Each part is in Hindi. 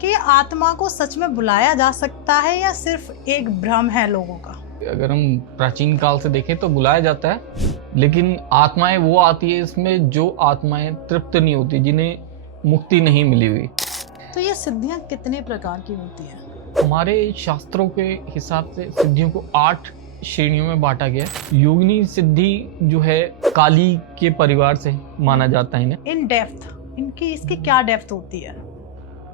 कि आत्मा को सच में बुलाया जा सकता है या सिर्फ एक भ्रम है लोगों का? अगर हम प्राचीन काल से देखें तो बुलाया जाता है, लेकिन आत्माएं वो आती है इसमें जो आत्माएं तृप्त नहीं होती, जिन्हें मुक्ति नहीं मिली हुई। तो ये सिद्धियां कितने प्रकार की होती हैं? हमारे शास्त्रों के हिसाब से सिद्धियों को 8 श्रेणियों में बांटा गया है। योगिनी सिद्धि जो है काली के परिवार से माना जाता है इन्हें। इन डेप्थ इसकी क्या डेप्थ होती है?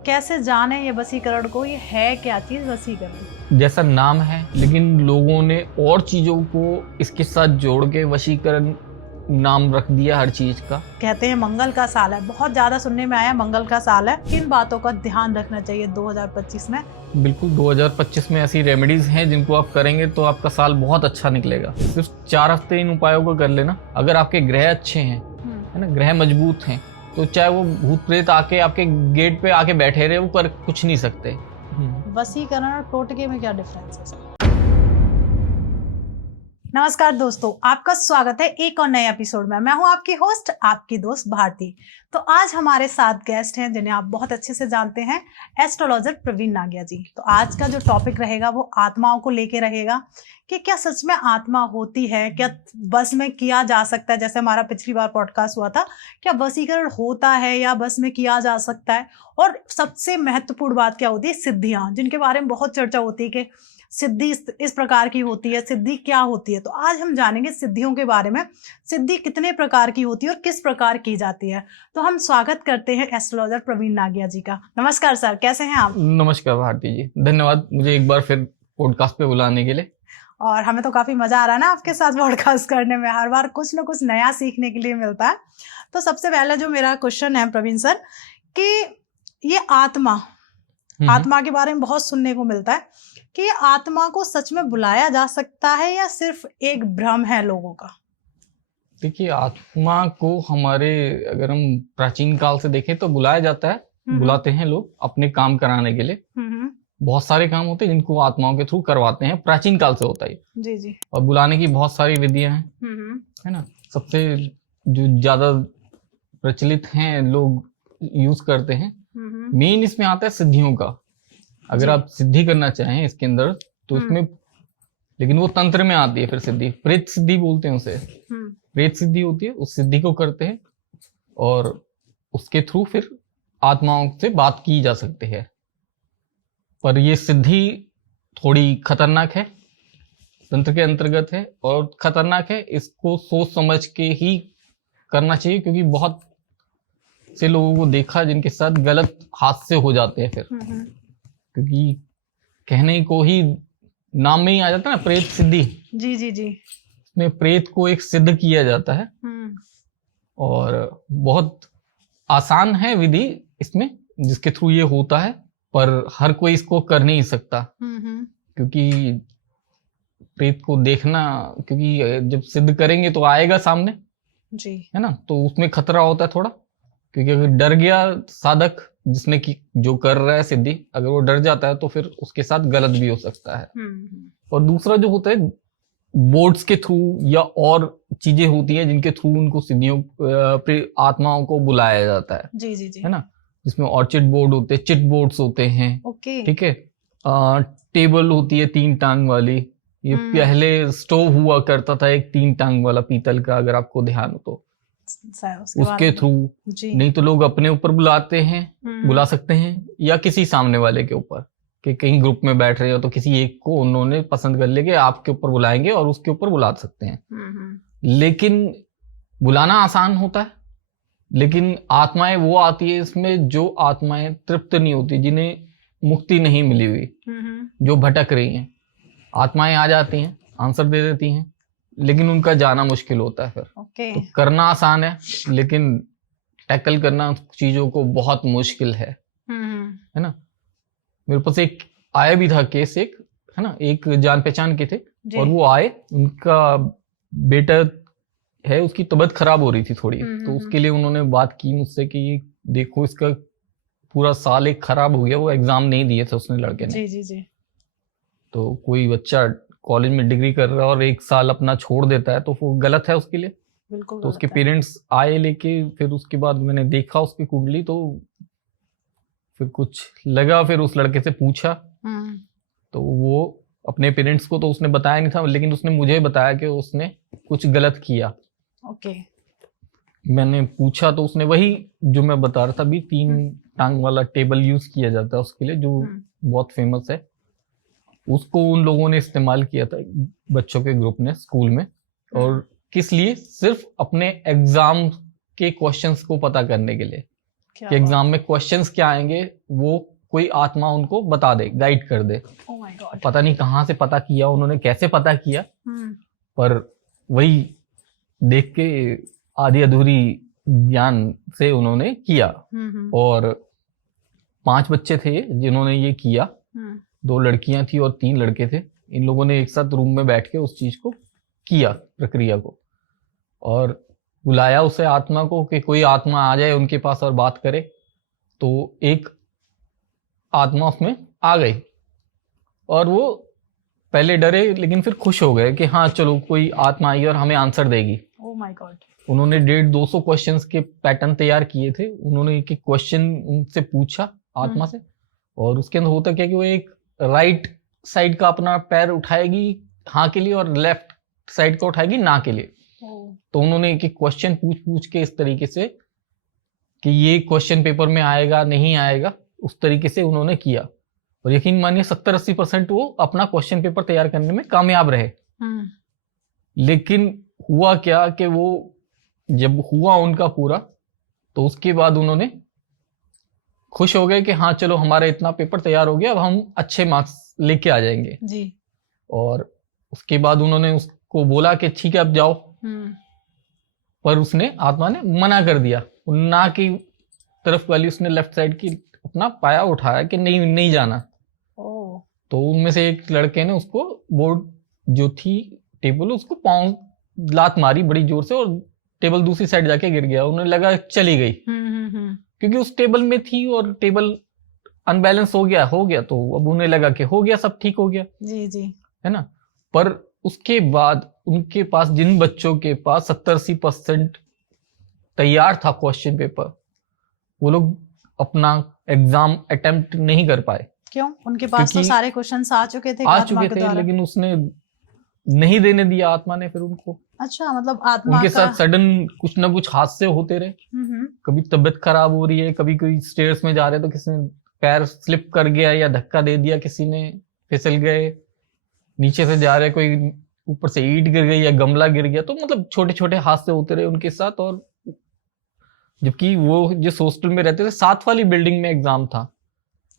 कैसे जाने ये वशीकरण को? ये है क्या चीज वशीकरण? जैसा नाम है, लेकिन लोगों ने और चीजों को इसके साथ जोड़ के वशीकरण नाम रख दिया हर चीज का। कहते हैं मंगल का साल है, बहुत ज्यादा सुनने में आया मंगल का साल है। किन बातों का ध्यान रखना चाहिए 2025 में? बिल्कुल 2025 में ऐसी रेमेडीज हैं जिनको आप करेंगे तो आपका साल बहुत अच्छा निकलेगा। सिर्फ 4 हफ्ते इन उपायों को कर लेना। अगर आपके ग्रह अच्छे हैं, है ना, ग्रह मजबूत हैं, तो चाहे वो भूत प्रेत आके आपके गेट पे आके बैठे रहे, वो कर कुछ नहीं सकते। वशीकरण और टोटके में क्या डिफरेंस है? नमस्कार दोस्तों, आपका स्वागत है एक और नए एपिसोड में। मैं हूं आपकी होस्ट, आपकी दोस्त भारती। तो आज हमारे साथ गेस्ट हैं जिन्हें आप बहुत अच्छे से जानते हैं, एस्ट्रोलॉजर प्रवीण नागिया जी। तो आज का जो टॉपिक रहेगा वो आत्माओं को लेके रहेगा कि क्या सच में आत्मा होती है, क्या बस में किया जा सकता है, जैसे हमारा पिछली बार पॉडकास्ट हुआ था, क्या वशीकरण होता है या बस में किया जा सकता है, और सबसे महत्वपूर्ण बात क्या होती है, सिद्धियां, जिनके बारे में बहुत चर्चा होती है कि सिद्धि इस प्रकार की होती है, सिद्धि क्या होती है। तो आज हम जानेंगे सिद्धियों के बारे में, सिद्धि कितने प्रकार की होती है और किस प्रकार की जाती है। तो हम स्वागत करते हैं एस्ट्रोलॉजर प्रवीण नागिया जी का। नमस्कार सर, कैसे हैं आप? नमस्कार भारती जी, धन्यवाद मुझे एक बार फिर पॉडकास्ट पे बुलाने के लिए। और हमें तो काफी मजा आ रहा है ना आपके साथ पॉडकास्ट करने में। हर बार कुछ ना कुछ नया सीखने के लिए मिलता है। तो सबसे पहले जो मेरा क्वेश्चन है प्रवीण सर, कि ये आत्मा के बारे में बहुत सुनने को मिलता है कि आत्मा को सच में बुलाया जा सकता है या सिर्फ एक भ्रम है लोगों का? देखिए, आत्मा को हमारे, अगर हम प्राचीन काल से देखें तो बुलाया जाता है, बुलाते हैं लोग अपने काम कराने के लिए। बहुत सारे काम होते हैं जिनको आत्माओं के थ्रू करवाते हैं, प्राचीन काल से होता है जी जी। और बुलाने की बहुत सारी विधियां हैं, है ना। सबसे जो ज्यादा प्रचलित हैं, लोग यूज करते हैं, मेन इसमें आता है सिद्धियों का। अगर आप सिद्धि करना चाहें इसके अंदर तो इसमें, लेकिन वो तंत्र में आती है फिर सिद्धि, प्रेत सिद्धि बोलते हैं उसे। प्रेत सिद्धि होती है, उस सिद्धि को करते हैं और उसके थ्रू फिर आत्माओं से बात की जा सकती है। पर ये सिद्धि थोड़ी खतरनाक है, तंत्र के अंतर्गत है और खतरनाक है। इसको सोच समझ के ही करना चाहिए, क्योंकि बहुत से लोगों को देखा जिनके साथ गलत हादसे हो जाते हैं फिर। क्योंकि कहने को ही नाम में ही आ जाता है ना, प्रेत सिद्धि। जी जी जी। इसमें प्रेत को एक सिद्ध किया जाता है और बहुत आसान है विधि इसमें, जिसके थ्रू ये होता है। पर हर कोई इसको कर नहीं सकता, क्योंकि प्रेत को देखना, क्योंकि जब सिद्ध करेंगे तो आएगा सामने जी, है ना, तो उसमें खतरा होता है थोड़ा। क्योंकि अगर डर गया साधक, जिसने की जो कर रहा है सिद्धि, अगर वो डर जाता है तो फिर उसके साथ गलत भी हो सकता है। और दूसरा जो होता है, बोर्ड्स के थ्रू या और चीजें होती हैं जिनके थ्रू उनको सिद्धियों, आत्माओं को बुलाया जाता है। जी जी जी, है ना, जिसमें ऑर्चिड बोर्ड होते हैं, चिट बोर्ड्स होते हैं। ठीक है। टेबल होती है 3 टांग वाली। ये पहले स्टोव हुआ करता था एक 3 टांग वाला पीतल का, अगर आपको ध्यान हो तो। उसके थ्रू नहीं तो लोग अपने ऊपर बुलाते हैं, बुला सकते हैं, या किसी सामने वाले के ऊपर, कि कहीं ग्रुप में बैठ रहे हो तो किसी एक को उन्होंने पसंद कर लिया कि आपके ऊपर बुलाएंगे और उसके ऊपर बुला सकते हैं। लेकिन बुलाना आसान होता है, लेकिन आत्माएं वो आती है इसमें जो आत्माएं तृप्त नहीं होती, जिन्हें मुक्ति नहीं मिली हुई, जो भटक रही हैं। आत्माएं आ जाती हैं, आंसर दे देती हैं, लेकिन उनका जाना मुश्किल होता है फिर। तो करना आसान है, लेकिन टैकल करना चीजों को बहुत मुश्किल है ना। मेरे पास एक आया भी था केस, एक, है ना, एक जान पहचान के थे और वो आए, उनका बेटा है, उसकी तबीयत खराब हो रही थी थोड़ी, तो उसके लिए उन्होंने बात की मुझसे कि देखो इसका पूरा साल एक खराब हो गया, वो एग्जाम नहीं दिए थे उसने, लड़के ने। जी जी जी। तो कोई बच्चा कॉलेज में डिग्री कर रहा है और 1 साल अपना छोड़ देता है, तो वो गलत है उसके लिए। बिल्कुल। तो उसके पेरेंट्स आए लेके, फिर उसके बाद मैंने देखा उसकी कुंडली, तो फिर कुछ लगा, फिर उस लड़के से पूछा, तो वो अपने पेरेंट्स को तो उसने बताया नहीं था, लेकिन उसने मुझे बताया कि उसने कुछ गलत किया। ओके। मैंने पूछा तो उसने वही जो मैं बता रहा था अभी, 3 टांग वाला टेबल यूज किया जाता है उसके लिए, जो बहुत फेमस है, उसको उन लोगों ने इस्तेमाल किया था बच्चों के ग्रुप ने स्कूल में। और किस लिए? सिर्फ अपने एग्जाम के क्वेश्चंस को पता करने के लिए, कि एग्जाम में क्वेश्चंस क्या आएंगे वो कोई आत्मा उनको बता दे, गाइड कर दे। Oh my God. पता नहीं कहाँ से पता किया उन्होंने, कैसे पता किया, पर वही देख के आधी अधूरी ज्ञान से उन्होंने किया। और 5 बच्चे थे जिन्होंने ये किया, 2 लड़कियां थी और 3 लड़के थे। इन लोगों ने एक साथ रूम में बैठ के उस चीज को किया, प्रक्रिया को, और बुलाया उसे आत्मा को कि कोई आत्मा आ जाए उनके पास और बात करे। तो एक आत्मा उसमें आ गई और वो पहले डरे लेकिन फिर खुश हो गए कि हाँ चलो कोई आत्मा आई और हमें आंसर देगी। Oh my God. उन्होंने 150-200 क्वेश्चंस के पैटर्न तैयार किए थे। उन्होंने एक एक क्वेश्चन उनसे पूछा आत्मा से, और उसके अंदर होता क्या कि वो एक राइट साइड का अपना पैर उठाएगी हाँ के लिए और लेफ्ट साइड का उठाएगी ना के लिए। तो उन्होंने एक एक क्वेश्चन पूछ के इस तरीके से कि ये क्वेश्चन पेपर में आएगा नहीं आएगा, उस तरीके से उन्होंने किया। और यकीन मानिए 70-80% वो अपना क्वेश्चन पेपर तैयार करने में कामयाब रहे। लेकिन हुआ क्या कि वो जब हुआ उनका पूरा, तो उसके बाद उन्होंने खुश हो गए कि हाँ चलो हमारा इतना पेपर तैयार हो गया, अब हम अच्छे मार्क्स लेके आ जाएंगे जी। और उसके बाद उन्होंने उसको बोला कि ठीक है अब जाओ। पर उसने आत्मा ने मना कर दिया, ना की तरफ वाली उसने लेफ्ट साइड की अपना पाया उठाया कि नहीं नहीं जाना। तो उनमें से एक लड़के ने उसको बोर्ड जो थी टेबल, उसको पाँव लात मारी बड़ी जोर से और टेबल दूसरी साइड जाके गिर गया। उन्हें लगा चली गई, क्योंकि उस टेबल में थी और टेबल अनबैलेंस हो गया तो अब उन्हें लगा कि हो गया, सब ठीक हो गया। जी जी, है ना। पर उसके बाद उनके पास, जिन बच्चों के पास 70-80% तैयार था क्वेश्चन पेपर, वो लोग अपना एग्जाम अटेम्प्ट नहीं कर पाए। क्यों? उनके पास तो सारे क्वेश्चंस आ चुके थे लेकिन उसने नहीं देने दिया आत्मा ने फिर उनको। अच्छा, मतलब आत्मा उनके साथ सडन कुछ ना कुछ हादसे होते रहे। कभी तबीयत खराब हो रही है, कभी कोई स्टेयर्स में जा रहे तो किसी ने पैर स्लिप कर गया या धक्का दे दिया, किसी ने फिसल गए, नीचे से जा रहे कोई ऊपर से ईंट गिर गई या गमला गिर गया। तो मतलब छोटे छोटे हादसे होते रहे उनके साथ। और जबकि वो जिस हॉस्टल में रहते थे 7 वाली बिल्डिंग में एग्जाम था।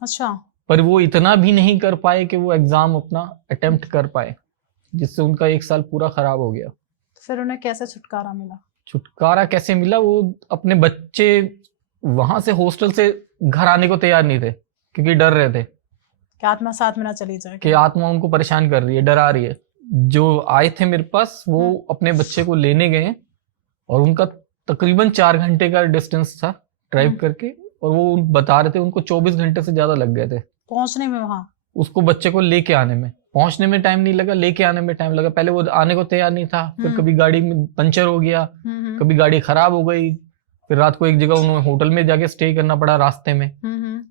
अच्छा। पर वो इतना भी नहीं कर पाए कि वो एग्जाम अपना अटेम्प्ट कर पाए, जिससे उनका 1 साल पूरा खराब हो गया। फिर उन्हें कैसे छुटकारा मिला? छुटकारा कैसे मिला? वो अपने बच्चे वहां से हॉस्टल से घर आने को तैयार नहीं थे, क्योंकि डर रहे थे कि आत्मा साथ में ना चली जाए, कि आत्मा उनको परेशान कर रही है, डरा रही है। जो आए थे मेरे पास वो अपने बच्चे को लेने गए और उनका तकरीबन 4 घंटे का डिस्टेंस था ड्राइव करके, और वो बता रहे थे उनको 24 घंटे से ज्यादा लग गए थे पहुंचने में वहां। उसको बच्चे को लेके आने में, पहुंचने में टाइम नहीं लगा, लेके आने में टाइम लगा। पहले वो आने को तैयार नहीं था, फिर कभी गाड़ी में पंचर हो गया, कभी गाड़ी खराब हो गई, फिर रात को एक जगह उन्होंने होटल में जाके स्टे करना पड़ा रास्ते में।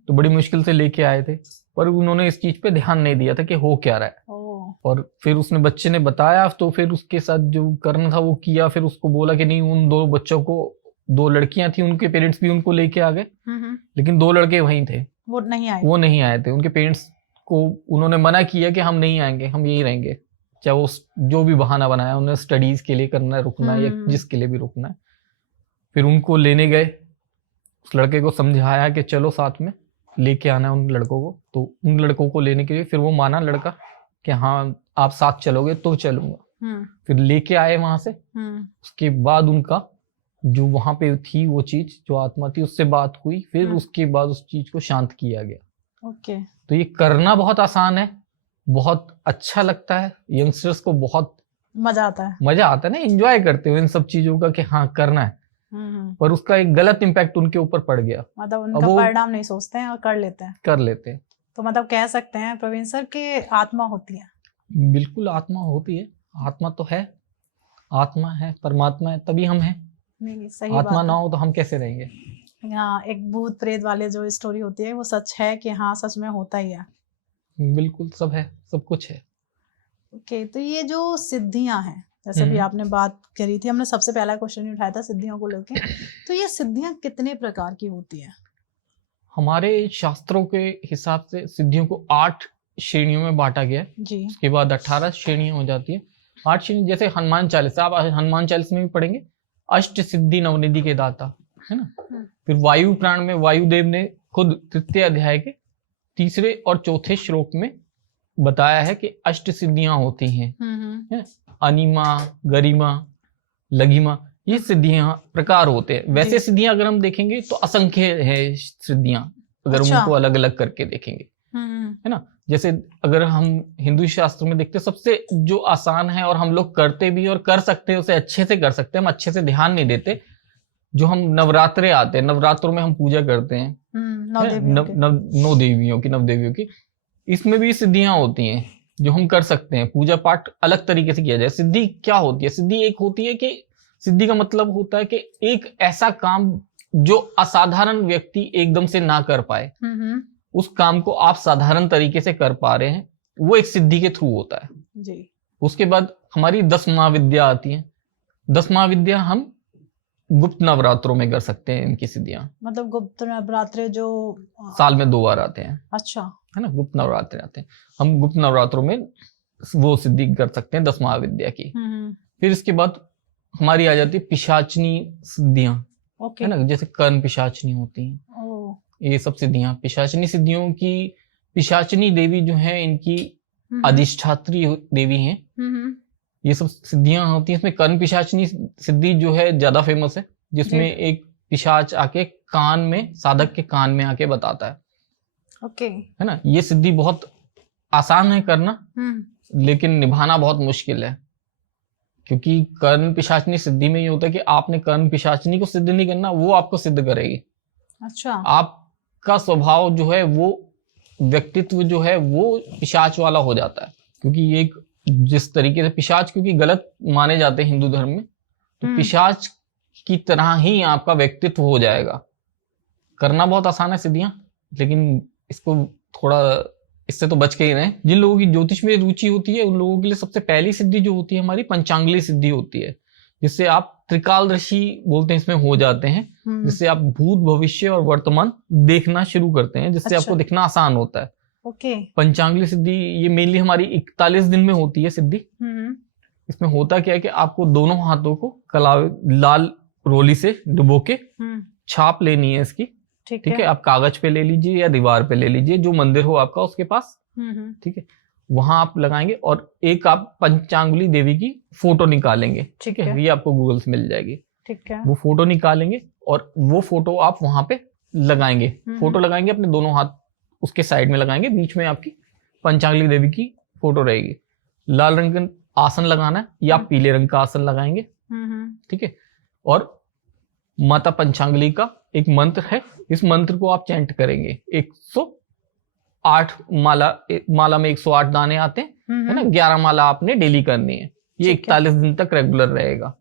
तो बड़ी मुश्किल से लेके आए थे, पर उन्होंने इस चीज पे ध्यान नहीं दिया था कि हो क्या रहा है। और फिर उसने बच्चे ने बताया, तो फिर उसके साथ जो करना था वो किया। फिर उसको बोला कि नहीं, उन 2 बच्चों को, 2 लड़कियां थी, उनके पेरेंट्स भी उनको लेके आ गए, लेकिन 2 लड़के वहीं थे, वो नहीं आए थे। उनके पेरेंट्स को उन्होंने मना किया कि हम नहीं आएंगे, हम यहीं रहेंगे, चाहे वो जो भी बहाना बनाया उन्हें, स्टडीज के लिए करना है, रुकना है, या जिसके लिए भी रुकना है। फिर उनको लेने गए, उस लड़के को समझाया कि चलो साथ में लेके आना है उन लड़कों को। तो उन लड़कों को लेने के लिए फिर वो माना लड़का कि हाँ आप साथ चलोगे तो चलूंगा। फिर लेके आए वहां से। उसके बाद उनका जो वहां पे थी वो चीज, जो आत्मा थी, उससे बात हुई। फिर उसके बाद उस चीज को शांत किया गया। ओके। तो ये करना बहुत आसान है, बहुत अच्छा लगता है, यंगस्टर्स को बहुत मजा आता है ना, एंजॉय करते हो इन सब चीजों का कि हाँ करना है। पर उसका एक गलत इम्पैक्ट उनके ऊपर पड़ गया, मतलब उनका परिणाम नहीं सोचते हैं और कर लेते हैं। तो मतलब कह सकते हैं प्रवीण सर कि आत्मा होती है? बिल्कुल आत्मा होती है, आत्मा तो है, आत्मा है, परमात्मा है, तभी हम हैं। नहीं, सही आत्मा बात ना हो तो हम कैसे रहेंगे? हाँ, एक भूत प्रेत वाले जो स्टोरी होती है वो सच है कि हाँ सच में होता ही है। बिल्कुल सब है, सब कुछ है। ओके, तो ये जो सिद्धियां हैं, जैसे भी आपने बात करी थी, हमने सबसे पहला क्वेश्चन ही उठाया था सिद्धियों को लेके, तो ये सिद्धियां कितने प्रकार की होती हैं? हमारे शास्त्रों के हिसाब से सिद्धियों को 8 श्रेणियों में बांटा गया है। जी। उसके बाद 18 श्रेणियां हो जाती है। 8 श्रेणी, जैसे हनुमान चालीसा, आप हनुमान चालीसा में भी पढ़ेंगे, अष्ट सिद्धि नवनिधि के दाता, है ना। फिर वायु प्राण में वायुदेव ने खुद तृतीय अध्याय के तीसरे और चौथे श्लोक में बताया है कि अष्ट सिद्धियां होती हैं, है? अनिमा, गरिमा, लघिमा, ये सिद्धियां प्रकार होते हैं। वैसे सिद्धियां अगर हम देखेंगे तो असंख्य है सिद्धियां, अगर उनको अलग अलग करके देखेंगे, है ना। जैसे अगर हम हिंदू शास्त्र में देखते हैं, सबसे जो आसान है और हम लोग करते भी और कर सकते हैं, उसे अच्छे से कर सकते हैं, हम अच्छे से ध्यान नहीं देते, जो हम नवरात्रे आते हैं, नवरात्रों में हम पूजा करते हैं, नौ देवियों की, इसमें भी सिद्धियां होती हैं जो हम कर सकते हैं। पूजा पाठ अलग तरीके से किया जाए। सिद्धि क्या होती है? सिद्धि एक होती है कि सिद्धि का मतलब होता है कि एक ऐसा काम जो असाधारण व्यक्ति एकदम से ना कर पाए, उस काम को आप साधारण तरीके से कर पा रहे हैं, वो एक सिद्धि के थ्रू होता है जी। उसके बाद हमारी 10 महाविद्या आती है। 10 महाविद्या हम गुप्त नवरात्रों में कर सकते हैं। इनकी सिद्धियां मतलब गुप्त नवरात्रे जो साल में 2 बार आते हैं, अच्छा, है ना, गुप्त नवरात्रे आते हैं। हम गुप्त नवरात्रों में वो सिद्धि कर सकते हैं 10 महाविद्या की। फिर इसके बाद हमारी आ जाती है पिशाचनी सिद्धियां, है ना, जैसे कर्ण पिशाचनी होती हैं, ये सब सिद्धियां पिशाचनी सिद्धियों की। पिशाचनी देवी जो है इनकी अधिष्ठात्री देवी हैं, ये सब सिद्धियां होती हैं। इसमें कर्ण पिशाचनी सिद्धि जो है ज्यादा फेमस है, जिसमें एक पिशाच आके कान में, साधक के कान में आके बताता है, है ना। ये सिद्धि बहुत आसान है करना, लेकिन निभाना बहुत मुश्किल है, क्योंकि कर्ण पिशाचनी सिद्धि में ये होता है कि आपने कर्ण पिशाचनी को सिद्ध नहीं करना, वो आपको सिद्ध करेगी। अच्छा, आपका स्वभाव जो है, वो व्यक्तित्व जो है वो पिशाच वाला हो जाता है, क्योंकि एक जिस तरीके से पिशाच क्योंकि गलत माने जाते हैं हिंदू धर्म में, तो पिशाच की तरह ही आपका व्यक्तित्व हो जाएगा। करना बहुत आसान है सिद्धियां, लेकिन इसको थोड़ा, इससे तो बच के ही रहें। जिन लोगों की ज्योतिष में रुचि होती है, उन लोगों के लिए सबसे पहली सिद्धि जो होती है हमारी पंचांगली सिद्धि होती है, जिससे आप त्रिकालदर्शी बोलते हैं, इसमें हो जाते हैं, जिससे आप भूत, भविष्य और वर्तमान देखना शुरू करते हैं, जिससे आपको दिखना आसान होता है। पंचांगली सिद्धि ये मेनली हमारी 41 दिन में होती है सिद्धि। इसमें होता क्या है कि आपको दोनों हाथों को लाल रोली से डुबो के छाप लेनी है इसकी, ठीक है। आप कागज पे ले लीजिए या दीवार पे ले लीजिए, जो मंदिर हो आपका उसके पास, ठीक है, वहां आप लगाएंगे। और एक आप पंचांगुली देवी की फोटो निकालेंगे, ठीक है, ये आपको गूगल से मिल जाएगी, ठीक है। वो फोटो निकालेंगे और वो फोटो आप वहां पे लगाएंगे। फोटो लगाएंगे, अपने दोनों हाथ उसके साइड में लगाएंगे, बीच में आपकी पंचांगली देवी की फोटो रहेगी। लाल रंग का आसन लगाना है या पीले रंग का आसन लगाएंगे, ठीक है। और माता पंचांगली का एक मंत्र है, इस मंत्र को आप चैंट करेंगे। 108 माला में 108 दाने आते हैं, है ना। 11 माला आपने डेली करनी है, ये 41 दिन तक रेगुलर रहेगा,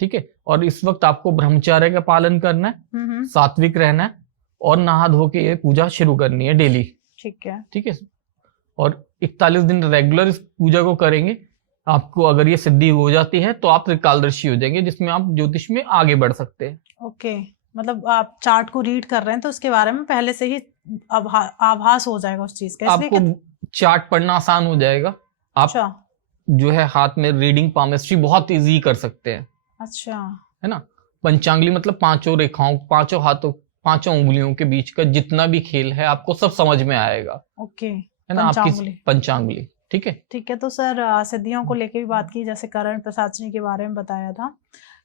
ठीक है। और इस वक्त आपको ब्रह्मचर्य का पालन करना है, सात्विक रहना है, और नहा धो के ये पूजा शुरू करनी है डेली, ठीक है, ठीक है। और 41 दिन रेगुलर इस पूजा को करेंगे। आपको अगर ये सिद्धि हो जाती है तो आप त्रिकालदर्शी हो जाएंगे, जिसमें आप ज्योतिष में आगे बढ़ सकते हैं। ओके, मतलब आप चार्ट को रीड कर रहे हैं तो उसके बारे में पहले से ही आभास हो जाएगा उस चीज का, आपको चार्ट पढ़ना आसान हो जाएगा। आप जो है हाथ में रीडिंग पामेस्ट्री बहुत इजी कर सकते हैं, अच्छा, है ना। पंचांगली मतलब 5 रेखाओं, 5 हाथों, 5 उंगलियों के बीच का जितना भी खेल है आपको सब समझ में आएगा, ओके, है ना। आपकी पंचांगली, ठीक है, ठीक है। तो सर सिद्धियों को लेके भी बात की, जैसे कर्ण पिशाचनी के बारे में बताया था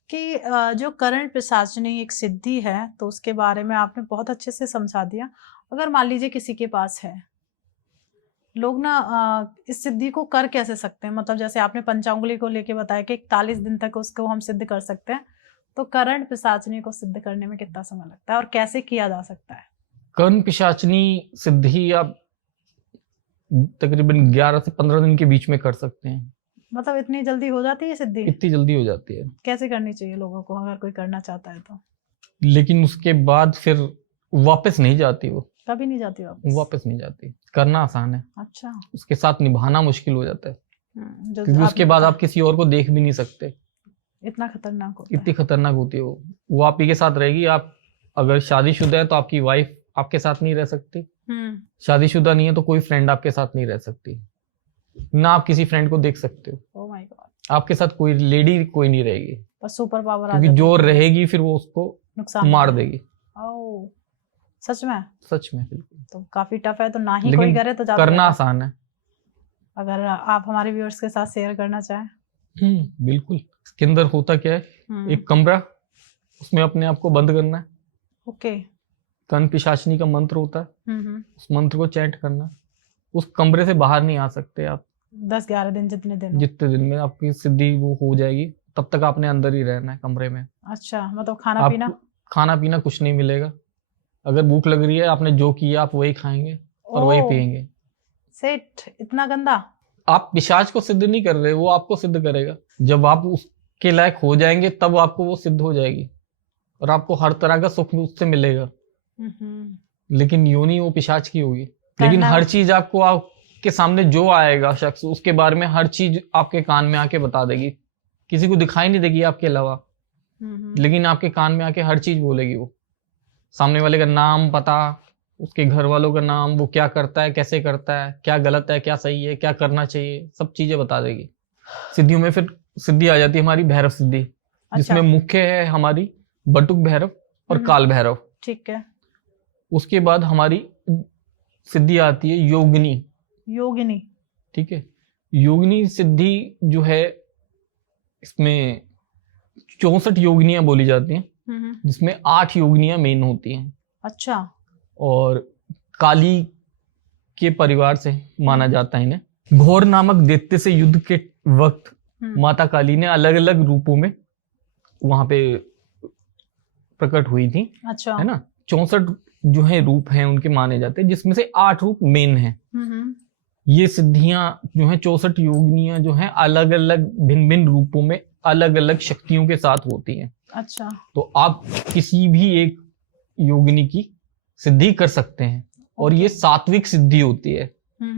कि जो कर्ण पिशाचनी एक सिद्धि है, तो उसके बारे में आपने बहुत अच्छे से समझा दिया। अगर मान लीजिए किसी के पास है, लोग ना इस सिद्धि को कर कैसे सकते हैं? मतलब जैसे आपने पंचांगुली को लेके बताया कि 41 दिन तक उसको हम सिद्ध कर सकते हैं, तो कर्ण पिशाचनी को सिद्ध करने में कितना समय लगता है और कैसे किया जा सकता है? कर्ण पिशाचनी सिद्धि आप तकरीबन 11 से 15 दिन के बीच में कर सकते हैं। मतलब इतनी जल्दी हो जाती है सिद्धि? इतनी जल्दी हो जाती है। कैसे करनी चाहिए लोगों को अगर कोई करना चाहता है तो? लेकिन उसके बाद फिर वापस नहीं जाती, वो कभी नहीं जाती वापस? वापस नहीं जाती। करना आसान है, अच्छा। उसके साथ निभाना मुश्किल हो जाता है, जो क्योंकि उसके आपने बाद बताया, आप किसी और को देख भी नहीं सकते। इतना खतरनाक होता है। इतनी खतरनाक होती है वो आप ही के साथ रहेगी। आप अगर शादीशुदा है तो आपकी वाइफ आपके साथ नहीं रह सकती, शादीशुदा नहीं है तो कोई फ्रेंड आपके साथ नहीं रह सकती, ना आप किसी फ्रेंड को देख सकते हो। Oh my God. आपके साथ कोई लेडी कोई नहीं रहेगी, पर सुपर पावर आ क्योंकि जाता जो है, रहेगी फिर वो उसको नुकसान मार नहीं है। देगी। ओह, सच में? सच में, बिल्कुल। तो काफी टफ है, तो ना ही लेकिन कोई करे तो ज्यादा करना better है। आसान है। अगर आप हमारे व्यूअर्स के साथ शेयर करना चाहें। बिल्कुल। इसके अंदर होता क्या है, एक कमरा, उसमें अपने आप को बंद करना है। ओके। कन पिशाचनी का मंत्र होता है, उस मंत्र को चैंट करना है। उस कमरे से बाहर नहीं आ सकते आप 10-11 दिन, जितने दिन हो। जितने दिन में आपकी सिद्धि वो हो जाएगी, तब तक आपने अंदर ही रहना है कमरे में। अच्छा, मतलब खाना आप पीना? खाना पीना कुछ नहीं मिलेगा। अगर भूख लग रही है, आपने जो किया आप वही खाएंगे और वही पिएंगे। सेट इतना गंदा? आप पिशाच को सिद्ध नहीं कर रहे, वो आपको सिद्ध करेगा। जब आप उसके लायक हो जाएंगे तब आपको वो सिद्ध हो जाएगी और आपको हर तरह का सुख उससे मिलेगा। लेकिन योनि वो पिशाच की होगी। लेकिन हर चीज आपको आपके सामने जो आएगा शख्स, उसके बारे में हर चीज आपके कान में आके बता देगी। किसी को दिखाई नहीं देगी आपके अलावा, लेकिन आपके कान में आके हर चीज बोलेगी। वो सामने वाले का नाम, पता, उसके घर वालों का नाम, वो क्या करता है, कैसे करता है, क्या गलत है, क्या सही है, क्या करना चाहिए, सब चीजें बता देगी। सिद्धियों में फिर सिद्धि आ जाती है हमारी भैरव सिद्धि। जिसमें मुख्य है हमारी बटुक भैरव और काल भैरव। ठीक है। उसके बाद हमारी सिद्धि आती है योगिनी। योगिनी, ठीक है। योगिनी सिद्धि जो है, इसमें 64 योगिनियां बोली जाती हैं, जिसमें 8 योगिनियां मेन होती हैं। अच्छा। और काली के परिवार से माना जाता है इन्हें। घोर नामक दैत्य से युद्ध के वक्त माता काली ने अलग अलग रूपों में वहां पे प्रकट हुई थी। अच्छा। है ना। 64 जो है रूप हैं उनके माने जाते हैं, जिसमें से 8 रूप मेन हैं। ये सिद्धियां जो हैं, 64 योगिनियां जो हैं, अलग अलग भिन्न भिन्न रूपों में अलग अलग शक्तियों के साथ होती हैं। अच्छा। तो आप किसी भी एक योगिनी की सिद्धि कर सकते हैं। और ये सात्विक सिद्धि होती है।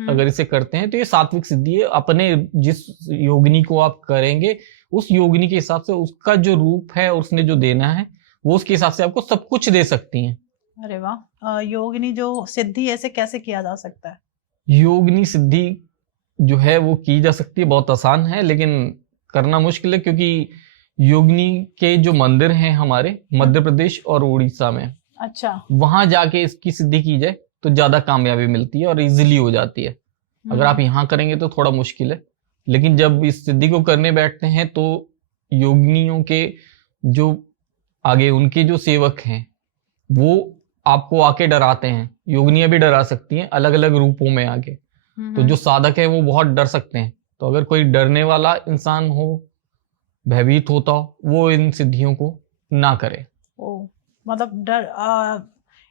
अगर इसे करते हैं तो ये सात्विक सिद्धि है। अपने जिस योगिनी को आप करेंगे, उस योगिनी के हिसाब से उसका जो रूप है, उसने जो देना है, वो उसके हिसाब से आपको सब कुछ दे सकती हैं। अरे वाह। योगिनी जो सिद्धि ऐसे कैसे किया जा सकता है? योगिनी सिद्धि जो है वो की जा सकती है, बहुत आसान है, लेकिन करना मुश्किल है, क्योंकि योगिनी के जो मंदिर हैं हमारे मध्य प्रदेश और उड़ीसा में, अच्छा, वहां जाके इसकी सिद्धि की जाए तो ज्यादा कामयाबी मिलती है और इजीली हो जाती है। अगर आप यहाँ करेंगे तो थोड़ा मुश्किल है। लेकिन जब इस सिद्धि को करने बैठते हैं तो योगिनियों के जो आगे उनके जो सेवक हैं वो आपको आके डराते हैं। योगिनियां भी डरा सकती हैं अलग अलग रूपों में आके। तो जो साधक है वो बहुत डर सकते हैं। तो अगर कोई डरने वाला इंसान हो, भयभीत होता हो, वो इन सिद्धियों को ना करे। ओ, मतलब डर,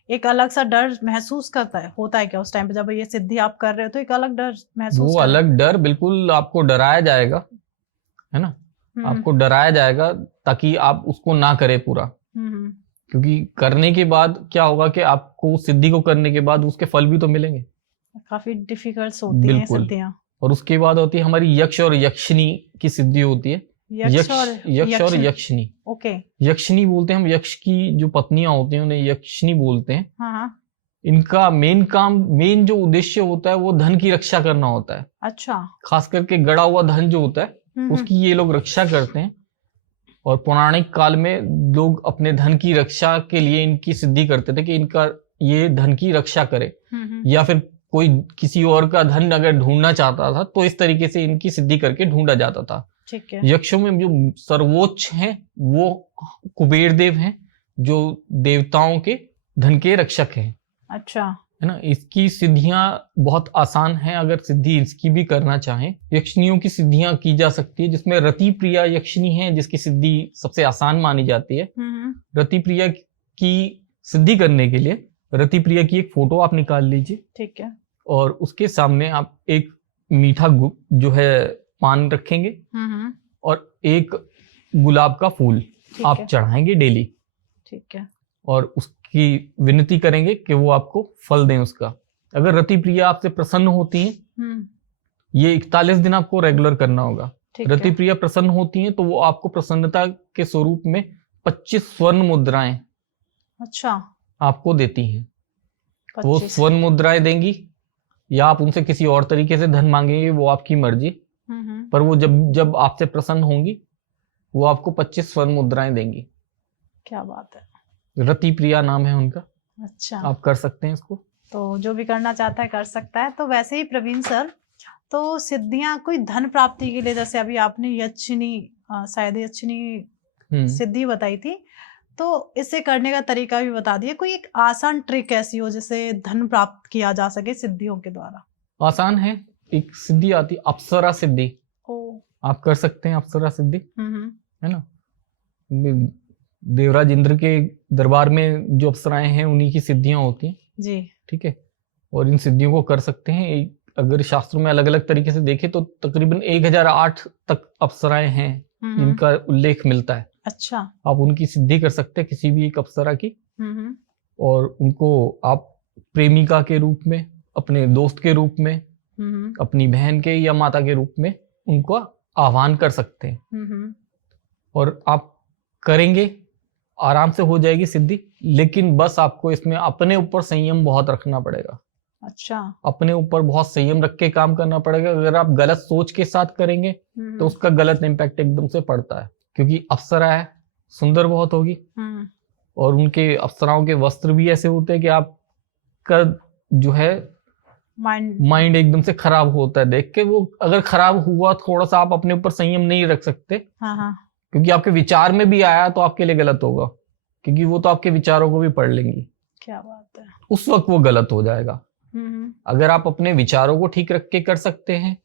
एक अलग सा डर महसूस करता है, होता है क्या उस टाइम पे जब ये सिद्धि आप कर रहे हो? तो एक अलग डर महसूस वो अलग डर, बिल्कुल आपको डराया जाएगा, है ना। आपको डराया जाएगा ताकि आप उसको ना करें पूरा। क्योंकि करने के बाद क्या होगा कि आपको सिद्धि को करने के बाद उसके फल भी तो मिलेंगे। काफी डिफिकल्ट होती हैं सिद्धियां। और उसके बाद होती है हमारी यक्ष और यक्षिनी की सिद्धि होती है। यक्ष और यक्षिनी। ओके। यक्षिनी बोलते हैं हम, यक्ष की जो पत्नियां होती हैं उन्हें यक्षिनी बोलते हैं। हाँ। इनका मेन काम, मेन जो उद्देश्य होता है वो धन की रक्षा करना होता है। अच्छा। खास करके गड़ा हुआ धन जो होता है उसकी ये लोग रक्षा करते हैं। और पौराणिक काल में लोग अपने धन की रक्षा के लिए इनकी सिद्धि करते थे कि इनका ये धन की रक्षा करे। या फिर कोई किसी और का धन अगर ढूंढना चाहता था तो इस तरीके से इनकी सिद्धि करके ढूंढा जाता था। ठीक है। यक्षों में जो सर्वोच्च हैं वो कुबेर देव हैं, जो देवताओं के धन के रक्षक हैं। अच्छा, है ना। इसकी सिद्धियां बहुत आसान हैं। अगर सिद्धि इसकी भी करना चाहें, यक्षिनियों की सिद्धियां की जा सकती है, जिसमें रति प्रिया यक्षिनी है जिसकी सिद्धि सबसे आसान मानी जाती है। रति प्रिया की सिद्धि करने के लिए रति प्रिया की एक फोटो आप निकाल लीजिए। ठीक है। और उसके सामने आप एक मीठा जो है पान रखेंगे और एक गुलाब का फूल आप चढ़ाएंगे डेली। ठीक है। और उसकी विनती करेंगे कि वो आपको फल दें उसका। अगर रति प्रिया आपसे प्रसन्न होती हैं, ये 41 दिन आपको रेगुलर करना होगा। रति प्रिया प्रसन्न होती हैं तो वो आपको प्रसन्नता के स्वरूप में 25 स्वर्ण मुद्राएं अच्छा आपको देती हैं। वो 25 स्वर्ण मुद्राएं देंगी या आप उनसे किसी और तरीके से धन मांगेंगे, वो आपकी मर्जी। पर वो जब आपसे प्रसन्न होंगी वो आपको 25 स्वर्ण मुद्राएं देंगी। क्या बात है। रति प्रिया नाम है उनका। अच्छा, आप कर सकते हैं इसको। तो जो भी करना चाहता है कर सकता है। तो वैसे ही प्रवीण सर, तो सिद्धियां कोई धन प्राप्ति के लिए, जैसे अभी आपने यक्षिणी शायद यक्षिणी सिद्धि बताई थी, तो इसे करने का तरीका भी बता दिया। कोई एक आसान ट्रिक ऐसी हो जिससे धन प्राप्त किया जा सके सिद्धियों के द्वारा? आसान है, एक सिद्धि आती है अप्सरा सिद्धि। आप कर सकते हैं अप्सरा सिद्धि, है ना। देवराज इंद्र के दरबार में जो अप्सराएं हैं उन्हीं की सिद्धियां होती हैं जी, ठीक है। और इन सिद्धियों को कर सकते हैं। अगर शास्त्रों में अलग अलग तरीके से देखें तो तकरीबन 1008 तक अप्सराएं हैं जिनका उल्लेख मिलता है। अच्छा, आप उनकी सिद्धि कर सकते हैं किसी भी एक अप्सरा की, और उनको आप प्रेमिका के रूप में, अपने दोस्त के रूप में, अपनी बहन के या माता के रूप में उनको आह्वान कर सकते हैं। और आप करेंगे, आराम से हो जाएगी सिद्धि। लेकिन बस आपको इसमें अपने ऊपर संयम बहुत रखना पड़ेगा। अच्छा, अपने ऊपर बहुत संयम रख के काम करना पड़ेगा। अगर आप गलत सोच के साथ करेंगे तो उसका गलत इम्पैक्ट एकदम से पड़ता है, क्योंकि अप्सरा है, सुंदर बहुत होगी, और उनके अप्सराओं के वस्त्र भी ऐसे होते हैं कि आपका जो है माइंड एकदम से खराब होता है देख के। वो अगर खराब हुआ थोड़ा सा, आप अपने ऊपर संयम नहीं रख सकते, क्योंकि आपके विचार में भी आया तो आपके लिए गलत होगा, क्योंकि वो तो आपके विचारों को भी पढ़ लेंगी। क्या बात है। उस वक्त वो गलत हो जाएगा। अगर आप अपने विचारों को ठीक रख के कर सकते हैं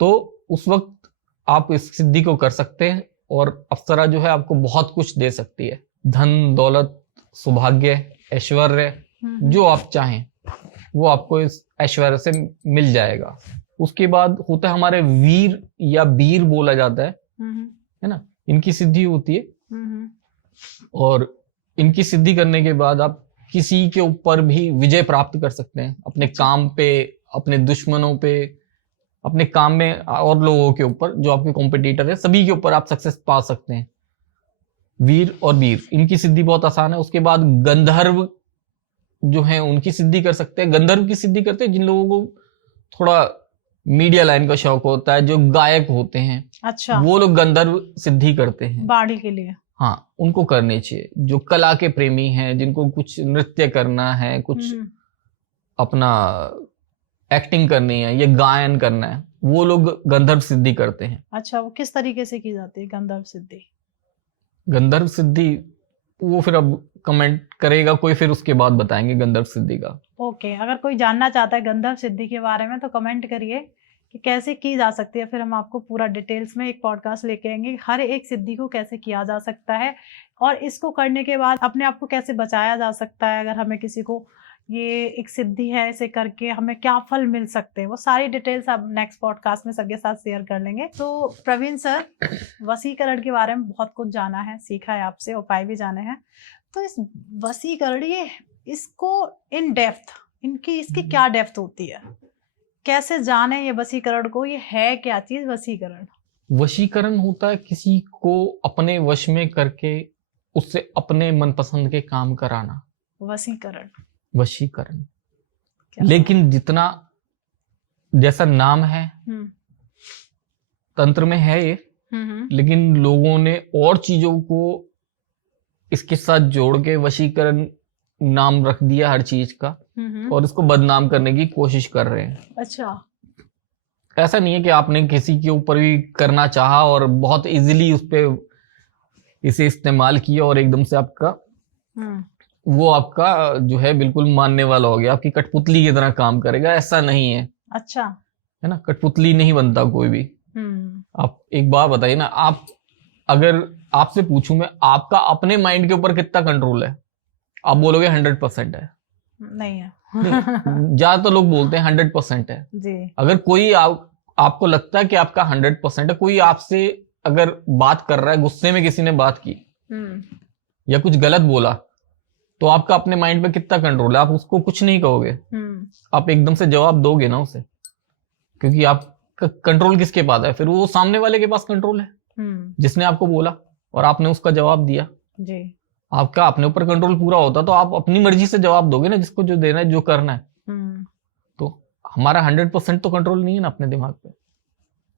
तो उस वक्त आप इस सिद्धि को कर सकते हैं, और अप्सरा जो है आपको बहुत कुछ दे सकती है। धन, दौलत, सौभाग्य, ऐश्वर्य, जो आप चाहें वो आपको इस ऐश्वर्य से मिल जाएगा। उसके बाद होता है हमारे वीर या बीर बोला जाता है ना। इनकी सिद्धि होती है, और इनकी सिद्धि करने के बाद आप किसी के ऊपर भी विजय प्राप्त कर सकते हैं, अपने काम पे, अपने दुश्मनों पे, अपने काम में, और लोगों के ऊपर जो आपके कॉम्पिटिटर है सभी के ऊपर आप सक्सेस पा सकते हैं। वीर और बीर, इनकी सिद्धि बहुत आसान है। उसके बाद गंधर्व जो है उनकी सिद्धि कर सकते हैं। गंधर्व की सिद्धि करते हैं जिन लोगों को थोड़ा मीडिया लाइन का शौक होता है, जो गायक होते हैं। अच्छा, वो लोग गंधर्व सिद्धि करते हैं बाड़ी के लिए। हाँ, उनको करनी चाहिए। जो कला के प्रेमी हैं, जिनको कुछ नृत्य करना है, कुछ अपना एक्टिंग करनी है, ये गायन करना है, वो लोग गंधर्व सिद्धि करते हैं। अच्छा, वो किस तरीके से की जाती है गंधर्व सिद्धि? गंधर्व सिद्धि वो फिर अब कमेंट करेगा कोई, फिर उसके बाद बताएंगे गंधर्व सिद्धि का। ओके, अगर कोई जानना चाहता है गंधर्व सिद्धि के बारे में तो कमेंट करिए कि कैसे की जा सकती है। फिर हम आपको पूरा डिटेल्स में एक पॉडकास्ट लेके आएंगे, हर एक सिद्धि को कैसे किया जा सकता है, और इसको करने के बाद अपने आप को कैसे बचाया जा सकता है। अगर हमें किसी को ये एक सिद्धि है, इसे करके हमें क्या फल मिल सकते हैं, वो सारी डिटेल्स आप नेक्स्ट पॉडकास्ट में सबके साथ शेयर कर लेंगे। तो प्रवीण सर, वशीकरण के बारे में बहुत कुछ जाना है, सीखा है आपसे, उपाय भी जाने हैं। तो इस वशीकरण, ये इसको इन डेप्थ, इसकी क्या डेप्थ होती है, कैसे जाने ये वशीकरण को, ये है क्या चीज वशीकरण? वशीकरण होता है किसी को अपने वश में करके उससे अपने मनपसंद के काम कराना, वशीकरण। वशीकरण। लेकिन जितना, जैसा नाम है तंत्र में है ये, लेकिन लोगों ने और चीजों को इसके साथ जोड़ के वशीकरण नाम रख दिया हर चीज का, और इसको बदनाम करने की कोशिश कर रहे हैं। अच्छा, ऐसा नहीं है कि आपने किसी के ऊपर भी करना चाहा और बहुत इजीली उस पे इसे इस्तेमाल किया और एकदम से आपका वो आपका जो है बिल्कुल मानने वाला हो गया, आपकी कठपुतली की तरह काम करेगा। ऐसा नहीं है। अच्छा, है ना, कठपुतली नहीं बनता कोई भी। आप एक बात बताइए ना, आप अगर आपसे पूछूं मैं, आपका अपने माइंड के ऊपर कितना कंट्रोल है? आप बोलोगे 100% है। नहीं है। ज्यादातर लोग बोलते हैं 100% है जी। अगर कोई आपको लगता है कि आपका 100% है, कोई आपसे अगर बात कर रहा है, गुस्से में किसी ने बात की या कुछ गलत बोला, तो आपका अपने माइंड पे कितना कंट्रोल है? आप उसको कुछ नहीं कहोगे, आप एकदम से जवाब दोगे ना उसे, क्योंकि आपका कंट्रोल किसके पास है? फिर वो सामने वाले के पास कंट्रोल है, जिसने आपको बोला और आपने उसका जवाब दिया जी। आपका अपने ऊपर कंट्रोल पूरा होता तो आप अपनी मर्जी से जवाब दोगे ना, जिसको जो देना है, जो करना है। तो हमारा 100% तो कंट्रोल नहीं है ना अपने दिमाग पे,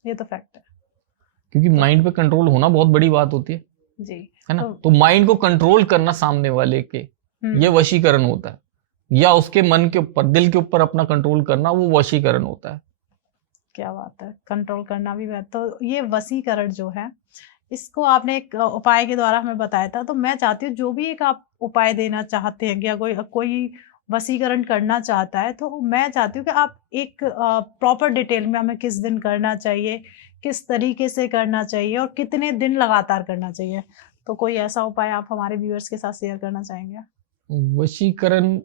ये तो फैक्ट है, क्योंकि माइंड पे कंट्रोल होना बहुत बड़ी बात होती है जी। है ना। तो माइंड को कंट्रोल करना सामने वाले के, ये वशीकरण होता है, या उसके मन के ऊपर, दिल के ऊपर अपना कंट्रोल करना, वो वशीकरण होता है। क्या बात है, कंट्रोल करना भी है। तो ये वशीकरण जो है, इसको आपने एक उपाय के द्वारा हमें बताया था, तो मैं चाहती हूँ जो भी एक आप उपाय देना चाहते हैं या कोई वशीकरण करना चाहता है, तो मैं चाहती हूँ कि आप एक प्रॉपर डिटेल में हमें किस दिन करना चाहिए, किस तरीके से करना चाहिए और कितने दिन लगातार करना चाहिए। तो कोई ऐसा उपाय आप हमारे व्यूअर्स के साथ शेयर करना चाहेंगे? वशीकरण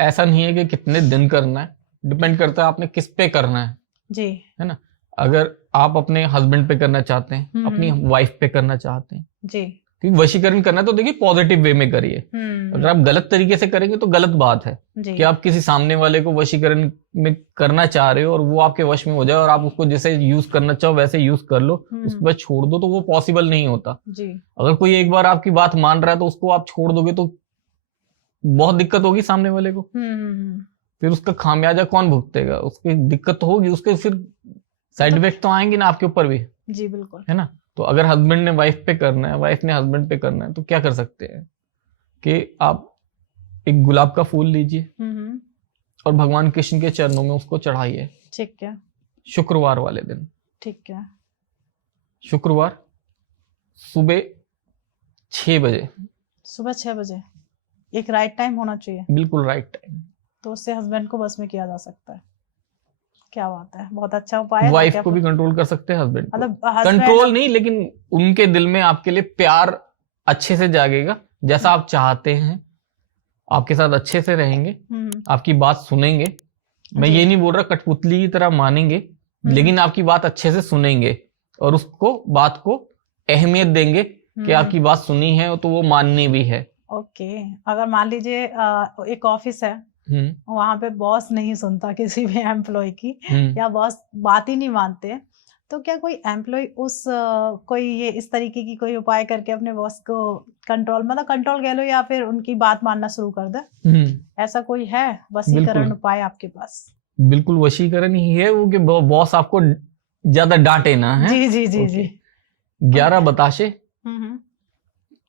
ऐसा नहीं है कि कितने दिन करना है, डिपेंड करता है आपने किस पे करना है जी, है ना। अगर आप अपने हस्बैंड पे करना चाहते हैं, अपनी वाइफ पे करना चाहते हैं जी, क्योंकि वशीकरण करना है तो देखिए पॉजिटिव वे में करिए। अगर आप गलत तरीके से करेंगे तो गलत बात है कि आप किसी सामने वाले को वशीकरण में करना चाह रहे हो और वो आपके वश में हो जाए और आप उसको जैसे यूज करना चाहो वैसे यूज कर लो, उसके बाद छोड़ दो, तो वो पॉसिबल नहीं होता जी। अगर कोई एक बार आपकी बात मान रहा है तो उसको आप छोड़ दोगे तो बहुत दिक्कत होगी सामने वाले को। फिर उसका खामियाजा कौन भुगतेगा? उसकी दिक्कत तो होगी, उसके फिर साइड इफेक्ट तो आएंगे ना आपके ऊपर भी जी, बिल्कुल, है ना। तो अगर हस्बैंड ने वाइफ पे करना है, वाइफ ने हस्बैंड पे करना है, तो क्या कर सकते हैं कि आप एक गुलाब का फूल लीजिए और भगवान कृष्ण के चरणों में उसको चढ़ाइए। ठीक है। शुक्रवार वाले दिन, ठीक है। शुक्रवार सुबह 6 बजे, सुबह 6 बजे एक राइट टाइम होना चाहिए, बिल्कुल राइट टाइम। तो उससे हस्बैंड को बस में किया जा सकता है। क्या बात है, बहुत अच्छा उपाय है। वाइफ को भी कंट्रोल कर सकते हैं, हस्बैंड को मतलब कंट्रोल नहीं, लेकिन उनके दिल में आपके लिए प्यार अच्छे से जागेगा, जैसा आप चाहते हैं, आपके साथ अच्छे से रहेंगे, आपकी बात सुनेंगे। मैं ये नहीं बोल रहा कठपुतली की तरह मानेंगे, लेकिन आपकी बात अच्छे से सुनेंगे और उसको बात को अहमियत देंगे कि आपकी बात सुनी है तो वो माननी भी है। ओके। अगर मान लीजिए एक ऑफिस है, वहां पे बॉस नहीं सुनता किसी भी एम्प्लॉय की, या बॉस बात ही नहीं मानते, तो क्या कोई एम्प्लॉय कोई ये इस तरीके की कोई उपाय करके अपने बॉस को कंट्रोल कह लो, या फिर उनकी बात मानना शुरू कर दे? ऐसा कोई है वशीकरण उपाय आपके पास? बिल्कुल वशीकरण ही है वो, कि बॉस आपको ज्यादा डांटे ना है। जी जी जी जी। 11 बताशे,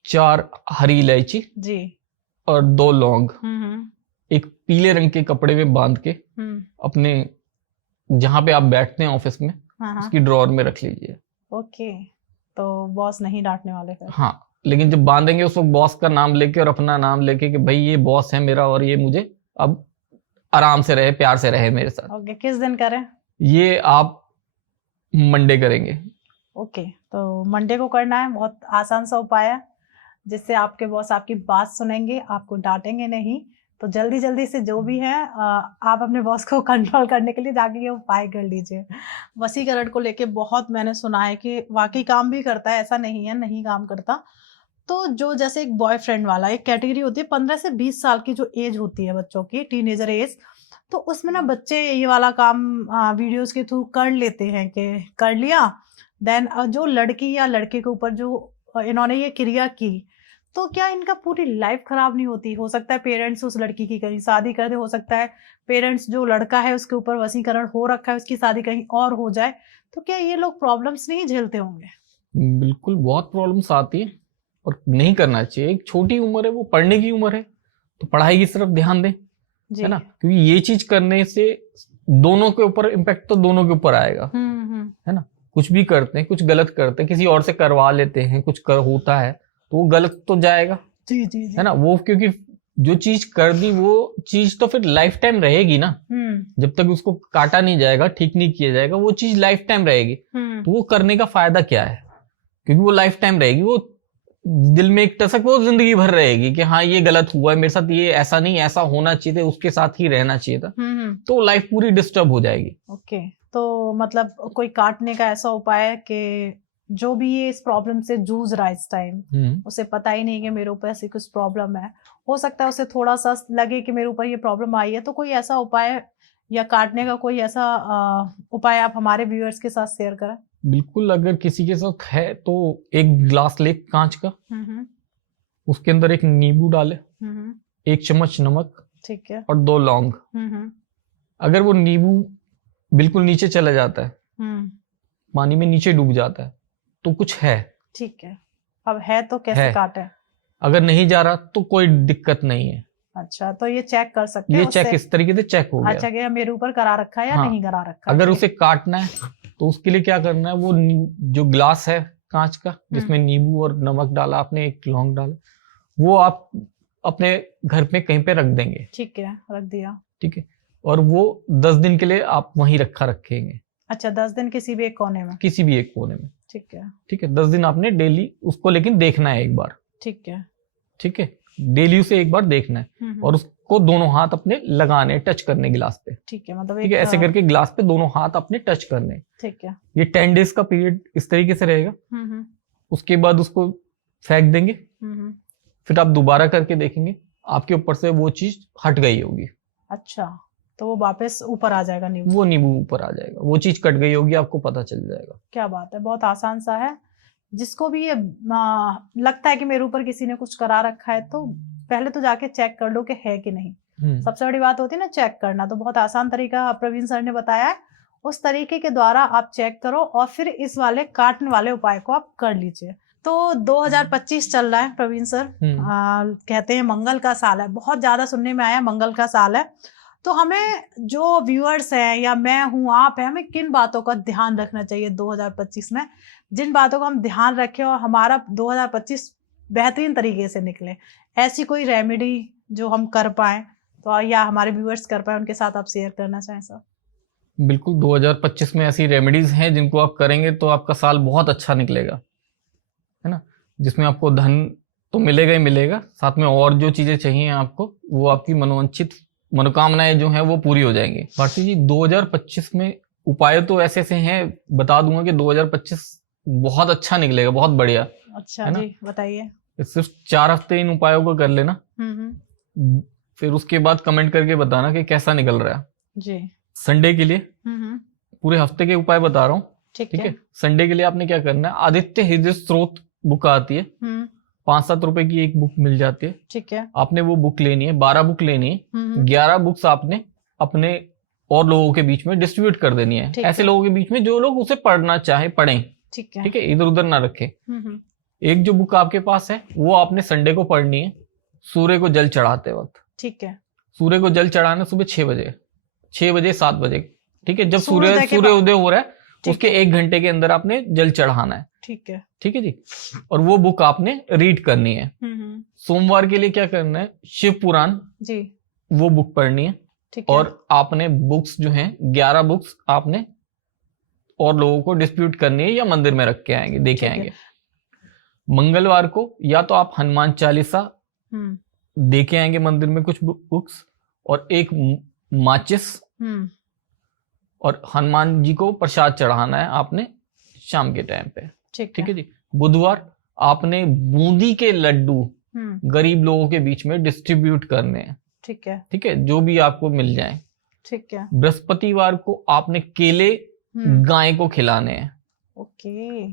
4 हरी इलायची जी, और 2 लौंग एक पीले रंग के कपड़े में बांध के अपने जहां पे आप बैठते हैं ऑफिस में, उसकी ड्रॉअर में रख लीजिए। ओके, तो बॉस नहीं डांटने वाले फिर? हाँ, लेकिन जब बांधेंगे उस वक्त बॉस का नाम लेके और अपना नाम लेके कि भाई ये बॉस है मेरा और ये मुझे अब आराम से रहे, प्यार से रहे मेरे साथ। ओके, किस दिन करें ये? आप मंडे करेंगे। ओके, तो मंडे को करना है। बहुत आसान सा उपाय है, जिससे आपके बॉस आपकी बात सुनेंगे, आपको डांटेंगे नहीं। तो जल्दी जल्दी से जो भी है आप अपने बॉस को कंट्रोल करने के लिए जाके ये उपाय कर लीजिए। वशीकरण को लेके बहुत मैंने सुना है कि वाकई काम भी करता है, ऐसा नहीं है नहीं काम करता। तो जो जैसे एक बॉयफ्रेंड वाला एक कैटेगरी होती है, 15 से 20 साल की जो एज होती है बच्चों की, टीनेजर एज, तो उसमें ना बच्चे ये वाला काम वीडियोस के थ्रू कर लेते हैं कि कर लिया। देन जो लड़की या लड़के के ऊपर जो इन्होंने ये क्रिया की, तो क्या इनका पूरी लाइफ खराब नहीं होती? हो सकता है पेरेंट्स उस लड़की की कहीं शादी कर दे, हो सकता है पेरेंट्स जो लड़का है उसके ऊपर वशीकरण हो रखा है, उसकी शादी कहीं और हो जाए। तो क्या ये लोग प्रॉब्लम्स नहीं झेलते होंगे? बिल्कुल, बहुत प्रॉब्लम्स आती है और नहीं करना चाहिए। एक छोटी उम्र है, वो पढ़ने की उम्र है, तो पढ़ाई की तरफ ध्यान दें, है ना। क्योंकि ये चीज करने से दोनों के ऊपर इम्पैक्ट तो दोनों के ऊपर आएगा, है ना। कुछ भी करते हैं, कुछ गलत करते हैं, किसी और से करवा लेते हैं, कुछ होता है तो वो गलत तो जाएगा, जी जी जी, है ना। वो क्योंकि जो चीज कर दी वो चीज तो फिर लाइफ टाइम रहेगी ना। जब तक उसको काटा नहीं जाएगा, ठीक नहीं किया जाएगा, वो चीज लाइफ टाइम रहेगी। तो वो करने का फायदा क्या है? क्योंकि वो लाइफ टाइम रहेगी, वो दिल में एक टसक वो जिंदगी भर रहेगी कि हाँ ये गलत हुआ है मेरे साथ, ये ऐसा नहीं, ऐसा होना चाहिए था, उसके साथ ही रहना चाहिए था। तो लाइफ पूरी डिस्टर्ब हो जाएगी। ओके, तो मतलब कोई काटने का ऐसा उपाय है कि जो भी ये इस प्रॉब्लम से जूझ रहा है इस टाइम, उसे पता ही नहीं कि मेरे ऊपर ऐसी कुछ प्रॉब्लम है, हो सकता है उसे थोड़ा सा लगे कि मेरे ऊपर ये प्रॉब्लम आई है, तो कोई ऐसा उपाय या काटने का कोई ऐसा उपाय आप हमारे व्यूअर्स के साथ शेयर करें? बिल्कुल, अगर किसी के साथ है तो एक गिलास ले कांच का, उसके अंदर एक नींबू डाले, 1 चम्मच नमक, ठीक है, और 2 लौंग। अगर वो नींबू बिल्कुल नीचे चला जाता है, पानी में नीचे डूब जाता है, तो कुछ है। ठीक है, अब है तो कैसे काटे? अगर नहीं जा रहा तो कोई दिक्कत नहीं है। अच्छा, तो ये चेक कर सकते हैं? ये चेक इस तरीके से चेक हो गया। अच्छा, कि मेरे ऊपर करा रखा है या नहीं करा रखा। अगर उसे काटना है तो उसके लिए क्या करना है, वो जो ग्लास है कांच का जिसमें नींबू और नमक डाला आपने, 1 लौंग डाला, वो आप अपने घर पे कहीं पे रख देंगे। ठीक है, रख दिया। ठीक है, और वो 10 दिन के लिए आप वहीं रखेंगे। अच्छा, 10 दिन किसी भी एक कोने में? किसी भी एक कोने में। ठीक है, ठीक है, 10 दिन आपने डेली उसको लेकिन देखना है एक बार। ठीक है, ठीक है, डेली उसे एक बार देखना है, और उसको दोनों हाथ अपने लगाने, टच करने गिलास पे। ठीक है, मतलब ठीक है, ऐसे करके गिलास पे दोनों हाथ अपने टच करने। ठीक है, ये 10 डेज का पीरियड इस तरीके से रहेगा। उसके बाद उसको फेंक देंगे, फिर आप दोबारा करके देखेंगे, आपके ऊपर से वो चीज हट गई होगी। अच्छा, तो वो वापस ऊपर आ जाएगा नींबू? वो नींबू ऊपर आ जाएगा, वो चीज कट गई होगी, आपको पता चल जाएगा। क्या बात है, बहुत आसान सा है। जिसको भी ये लगता है कि मेरे ऊपर किसी ने कुछ करा रखा है, तो पहले तो जाके चेक कर लो कि है कि नहीं। सबसे बड़ी बात होती है ना चेक करना, तो बहुत आसान तरीका प्रवीण सर ने बताया है, उस तरीके के द्वारा आप चेक करो और फिर इस वाले काटने वाले उपाय को आप कर लीजिए। तो 2025 चल रहा है प्रवीण सर, कहते हैं मंगल का साल है, बहुत ज्यादा सुनने में आया मंगल का साल है, तो हमें जो व्यूअर्स हैं या मैं हूँ, आप हैं, हमें किन बातों का ध्यान रखना चाहिए 2025 में, जिन बातों का हम ध्यान रखें और हमारा 2025 बेहतरीन तरीके से निकले? ऐसी कोई रेमेडी जो हम कर पाए तो, या हमारे व्यूअर्स कर पाए, उनके साथ आप शेयर करना चाहें सर? बिल्कुल, 2025 में ऐसी रेमेडीज हैं जिनको आप करेंगे तो आपका साल बहुत अच्छा निकलेगा, है ना, जिसमें आपको धन तो मिलेगा ही मिलेगा, साथ में और जो चीजें चाहिए आपको, वो आपकी मनोवांछित मनोकामनाएं जो हैं वो पूरी हो जाएंगी। भारती जी, 2025 में उपाय तो ऐसे ऐसे हैं, बता दूंगा कि 2025 बहुत अच्छा निकलेगा, बहुत बढ़िया। अच्छा जी, बताइए। सिर्फ 4 हफ्ते इन उपायों को कर लेना, फिर उसके बाद कमेंट करके बताना कि कैसा निकल रहा है जी। संडे के लिए पूरे हफ्ते के उपाय बता रहा हूँ, ठीक है। संडे के लिए आपने क्या करना है, आदित्य हृदय स्त्रोत बुक आती है, 5-7 रुपए की एक बुक मिल जाती है, ठीक है। आपने वो बुक लेनी है, 12 बुक लेनी है, 11 बुक्स आपने अपने और लोगों के बीच में डिस्ट्रीब्यूट कर देनी है, ऐसे लोगों के बीच में जो लोग उसे पढ़ना चाहे पढ़ें, ठीक है, इधर उधर ना रखे। एक जो बुक आपके पास है वो आपने संडे को पढ़नी है, सूर्य को जल चढ़ाते वक्त, ठीक है। सूर्य को जल चढ़ाना सुबह 6 बजे, 7 बजे, ठीक है, जब सूर्य उदय हो रहा है उसके 1 घंटे के अंदर आपने जल चढ़ाना है, ठीक है, ठीक है जी। और वो बुक आपने रीड करनी है। सोमवार के लिए क्या करना है, शिव पुराण जी, वो बुक पढ़नी है, ठीक है। और आपने बुक्स जो हैं 11 बुक्स आपने और लोगों को डिस्ट्रीब्यूट करनी है या मंदिर में रख के आएंगे, दे के आएंगे। मंगलवार को या तो आप हनुमान चालीसा दे के आएंगे मंदिर में कुछ बुक्स, और एक माचिस और हनुमान जी को प्रसाद चढ़ाना है आपने शाम के टाइम पे, ठीक है जी। बुधवार आपने बूंदी के लड्डू गरीब लोगों के बीच में डिस्ट्रीब्यूट करने हैं, ठीक है, ठीक है, जो भी आपको मिल जाए, ठीक है। बृहस्पतिवार को आपने केले गाय को खिलाने हैं, ओके।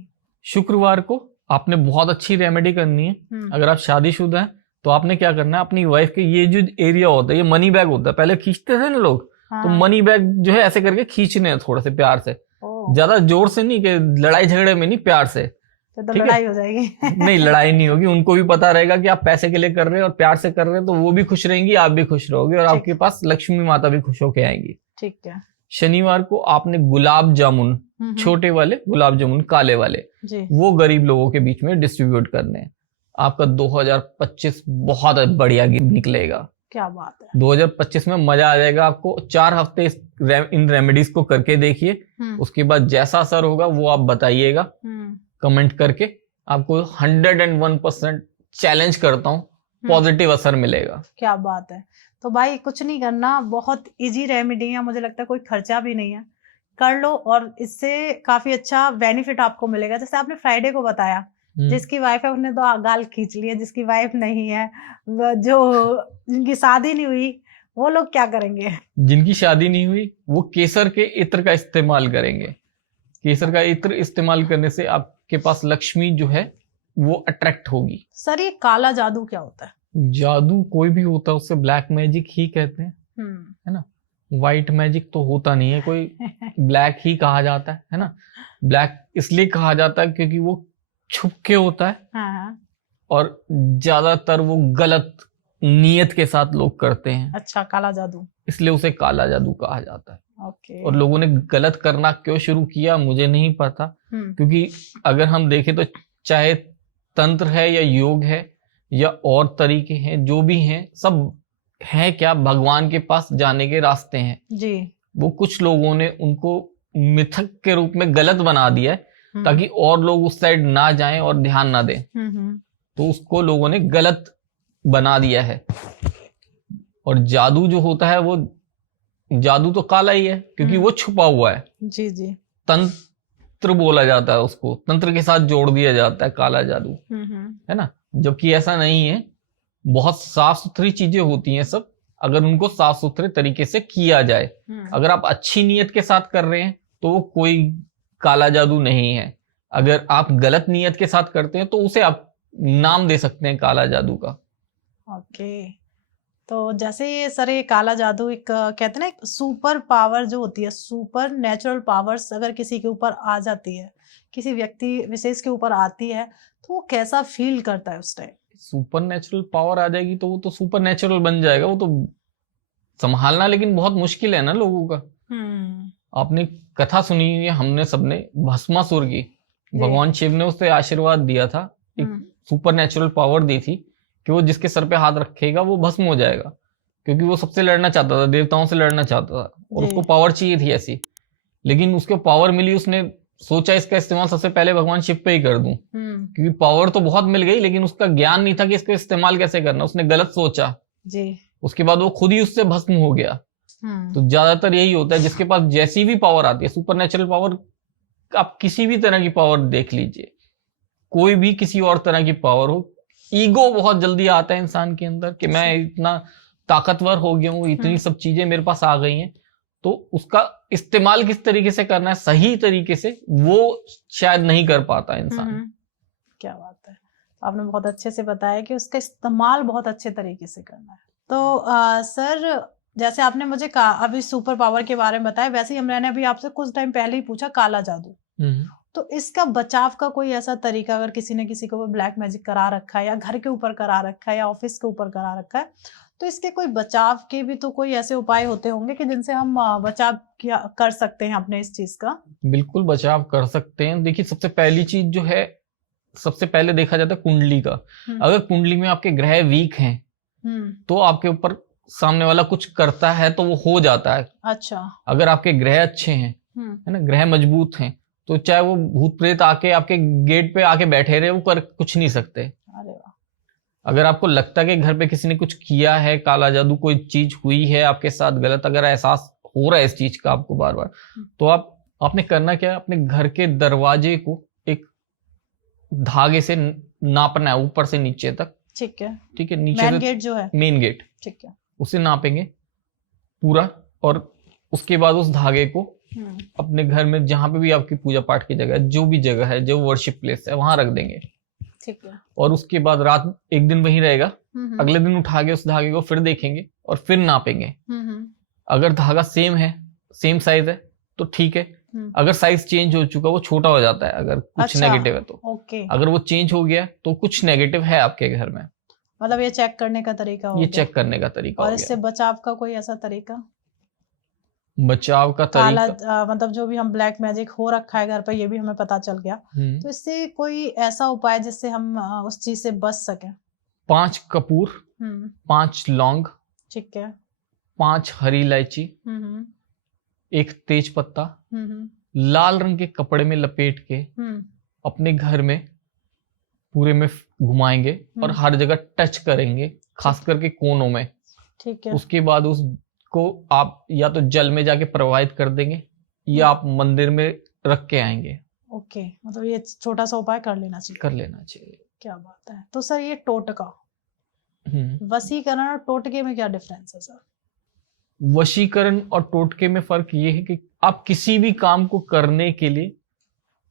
शुक्रवार को आपने बहुत अच्छी रेमेडी करनी है, अगर आप शादीशुदा हैं तो आपने क्या करना है, अपनी वाइफ के ये जो एरिया होता है, ये मनी बैग होता है, पहले खींचते थे ना लोग, तो मनी बैग जो है ऐसे करके खींचने हैं थोड़े से प्यार से, ज्यादा जोर से नहीं कि लड़ाई झगड़े में नहीं, प्यार से, तो लड़ाई हो जाएगी नहीं, लड़ाई नहीं होगी, उनको भी पता रहेगा कि आप पैसे के लिए कर रहे हैं और प्यार से कर रहे हैं, तो वो भी खुश रहेंगी, आप भी खुश रहोगे, और आपके पास लक्ष्मी माता भी खुश होके आएंगी, ठीक है। शनिवार को आपने गुलाब जामुन, छोटे वाले गुलाब जामुन काले वाले, वो गरीब लोगों के बीच में डिस्ट्रीब्यूट करने हैं। आपका 2025 बहुत बढ़िया निकलेगा, क्या बात है। 2025 में मजा आ जाएगा आपको। 4 हफ्ते इन रेमेडीज को करके देखिए, उसके बाद जैसा असर होगा वो आप बताइएगा कमेंट करके। आपको 101% चैलेंज करता हूँ, पॉजिटिव असर मिलेगा। क्या बात है। तो भाई कुछ नहीं करना, बहुत इजी रेमेडी है, मुझे लगता है कोई खर्चा भी नहीं है, कर लो और इससे काफी अच्छा बेनिफिट आपको मिलेगा। जैसे आपने फ्राइडे को बताया, जिसकी वाइफ है उसने तो गाल खींच ली है, जिसकी वाइफ नहीं है, जो जिनकी शादी नहीं हुई, वो लोग क्या करेंगे? जिनकी शादी नहीं हुई वो केसर के इत्र का इस्तेमाल करेंगे। केसर का इत्र इस्तेमाल करने से आपके पास लक्ष्मी जो है वो अट्रैक्ट होगी। सर ये काला जादू क्या होता है? जादू कोई भी होता है उससे ब्लैक मैजिक ही कहते हैं, है ना। व्हाइट मैजिक तो होता नहीं है कोई, ब्लैक ही कहा जाता है ना। ब्लैक इसलिए कहा जाता है क्योंकि वो छुप के होता है। हाँ। और ज्यादातर वो गलत नियत के साथ लोग करते हैं। अच्छा, काला जादू, इसलिए उसे काला जादू कहा जाता है। ओके। और लोगों ने गलत करना क्यों शुरू किया मुझे नहीं पता, क्योंकि अगर हम देखें तो चाहे तंत्र है या योग है या और तरीके हैं, जो भी हैं सब है क्या, भगवान के पास जाने के रास्ते हैं जी। वो कुछ लोगों ने उनको मिथक के रूप में गलत बना दिया है ताकि और लोग उस साइड ना जाएं और ध्यान ना दें। तो उसको लोगों ने गलत बना दिया है। और जादू जो होता है वो जादू तो काला ही है क्योंकि वो छुपा हुआ है। जी जी। तंत्र बोला जाता है उसको, तंत्र के साथ जोड़ दिया जाता है काला जादू, है ना। जबकि ऐसा नहीं है, बहुत साफ सुथरी चीजें होती हैं सब, अगर उनको साफ सुथरे तरीके से किया जाए। अगर आप अच्छी नीयत के साथ कर रहे हैं तो वो कोई काला जादू नहीं है। अगर आप गलत नीयत के साथ करते हैं तो उसे आप नाम दे सकते हैं काला जादू का। ओके। तो जैसे ये सर ये काला जादू एक कहते हैं ना एक सुपर पावर जो होती है, सुपर नेचुरल पावर्स अगर किसी के ऊपर आ जाती है, किसी व्यक्ति विशेष के ऊपर आती है, तो वो कैसा फील करता है उस टाइम? सुपर नेचुरल पावर आ जाएगी तो वो तो सुपर नेचुरल बन जाएगा। वो तो संभालना लेकिन बहुत मुश्किल है ना लोगों का। आपने कथा सुनी है हमने सबने, भस्मासुर की, भगवान शिव ने उसे आशीर्वाद दिया था, एक सुपर नेचुरल पावर दी थी कि वो जिसके सर पे हाथ रखेगा वो भस्म हो जाएगा, क्योंकि वो सबसे लड़ना चाहता था, देवताओं से लड़ना चाहता था और उसको पावर चाहिए थी ऐसी। लेकिन उसको पावर मिली, उसने सोचा इसका इस्तेमाल सबसे पहले भगवान शिव पे ही कर दूं, क्योंकि पावर तो बहुत मिल गई लेकिन उसका ज्ञान नहीं था कि इसका इस्तेमाल कैसे करना। उसने गलत सोचा जी। उसके बाद वो खुद ही उससे भस्म हो गया। तो ज्यादातर यही होता है, जिसके पास जैसी भी पावर आती है, सुपर नेचुरल पावर, आप किसी भी तरह की पावर देख लीजिए, कोई भी किसी और तरह की पावर हो, ईगो बहुत जल्दी आता है इंसान के अंदर कि मैं इतना ताकतवर हो गया हूँ, इतनी सब चीजें मेरे पास आ गई हैं। तो उसका इस्तेमाल किस तरीके से करना है सही तरीके से, वो शायद नहीं कर पाता इंसान। क्या बात है, आपने बहुत अच्छे से बताया कि उसका इस्तेमाल बहुत अच्छे तरीके से करना है। तो सर जैसे आपने मुझे अभी सुपर पावर के बारे में बताया, वैसे ही मैंने अभी आपसे कुछ टाइम पहले ही पूछा काला जादू, तो इसका बचाव का कोई ऐसा तरीका, अगर किसी ने किसी को ब्लैक मैजिक करा रखा है या घर के ऊपर करा रखा है या ऑफिस के ऊपर करा रखा है, तो इसके कोई बचाव के भी तो कोई ऐसे उपाय होते होंगे कि जिनसे हम बचाव कर सकते हैं अपने इस चीज का? बिल्कुल बचाव कर सकते हैं। देखिए सबसे पहली चीज जो है, सबसे पहले देखा जाता है कुंडली का। अगर कुंडली में आपके ग्रह वीक हैं तो आपके ऊपर सामने वाला कुछ करता है तो वो हो जाता है। अच्छा। अगर आपके ग्रह अच्छे हैं, है ना, ग्रह मजबूत हैं, तो चाहे वो भूत प्रेत आके आपके गेट पे आके बैठे रहे, वो कर कुछ नहीं सकते। अरे वाह। अगर आपको लगता है कि घर पे किसी ने कुछ किया है, काला जादू कोई चीज हुई है आपके साथ गलत, अगर एहसास हो रहा है इस चीज का आपको बार बार, तो आपने करना क्या है, अपने घर के दरवाजे को एक धागे से नापना है ऊपर से नीचे तक। ठीक है। ठीक है, नीचे मेन गेट जो है, मेन गेट, ठीक है, उसे नापेंगे पूरा, और उसके बाद उस धागे को अपने घर में जहां पे भी आपकी पूजा पाठ की जगह, जो भी जगह है, जो वर्शिप प्लेस है, वहां रख देंगे। ठीक है। और उसके बाद रात एक दिन वहीं रहेगा, अगले दिन उठा के उस धागे को फिर देखेंगे और फिर नापेंगे। अगर धागा सेम है, सेम साइज है तो ठीक है, अगर साइज चेंज हो चुका, वो छोटा हो जाता है अगर कुछ नेगेटिव है तो। ओके। अगर वो चेंज हो गया तो कुछ नेगेटिव है आपके घर में। मतलब ये चेक करने का तरीका हो ये गया। चेक करने का तरीका। और इससे बचाव का कोई ऐसा तरीका? बचाव का तरीका मतलब जो भी हम ब्लैक मैजिक हो रखा है घर पर, ये भी हमें पता चल गया, तो इससे कोई ऐसा उपाय जिससे हम उस चीज से बच सके? 5 कपूर, 5 लौंग, ठीक है, 5 हरी इलायची, 1 तेज पत्ता, लाल रंग के कपड़े में लपेट के अपने घर में पूरे में घुमाएंगे और हर जगह टच करेंगे, खास करके कोनों में। ठीक है। उसके बाद उसको आप या तो जल में जाके प्रवाहित कर देंगे, ये आप मंदिर में रख के आएंगे। ओके, मतलब ये छोटा सा उपाय कर लेना चाहिए। कर लेना चाहिए। क्या बात है। तो सर ये टोटका, हम्म। वशीकरण और टोटके में क्या डिफरेंस है सर? वशीकरण और टोटके में फर्क ये है कि आप किसी भी काम को करने के लिए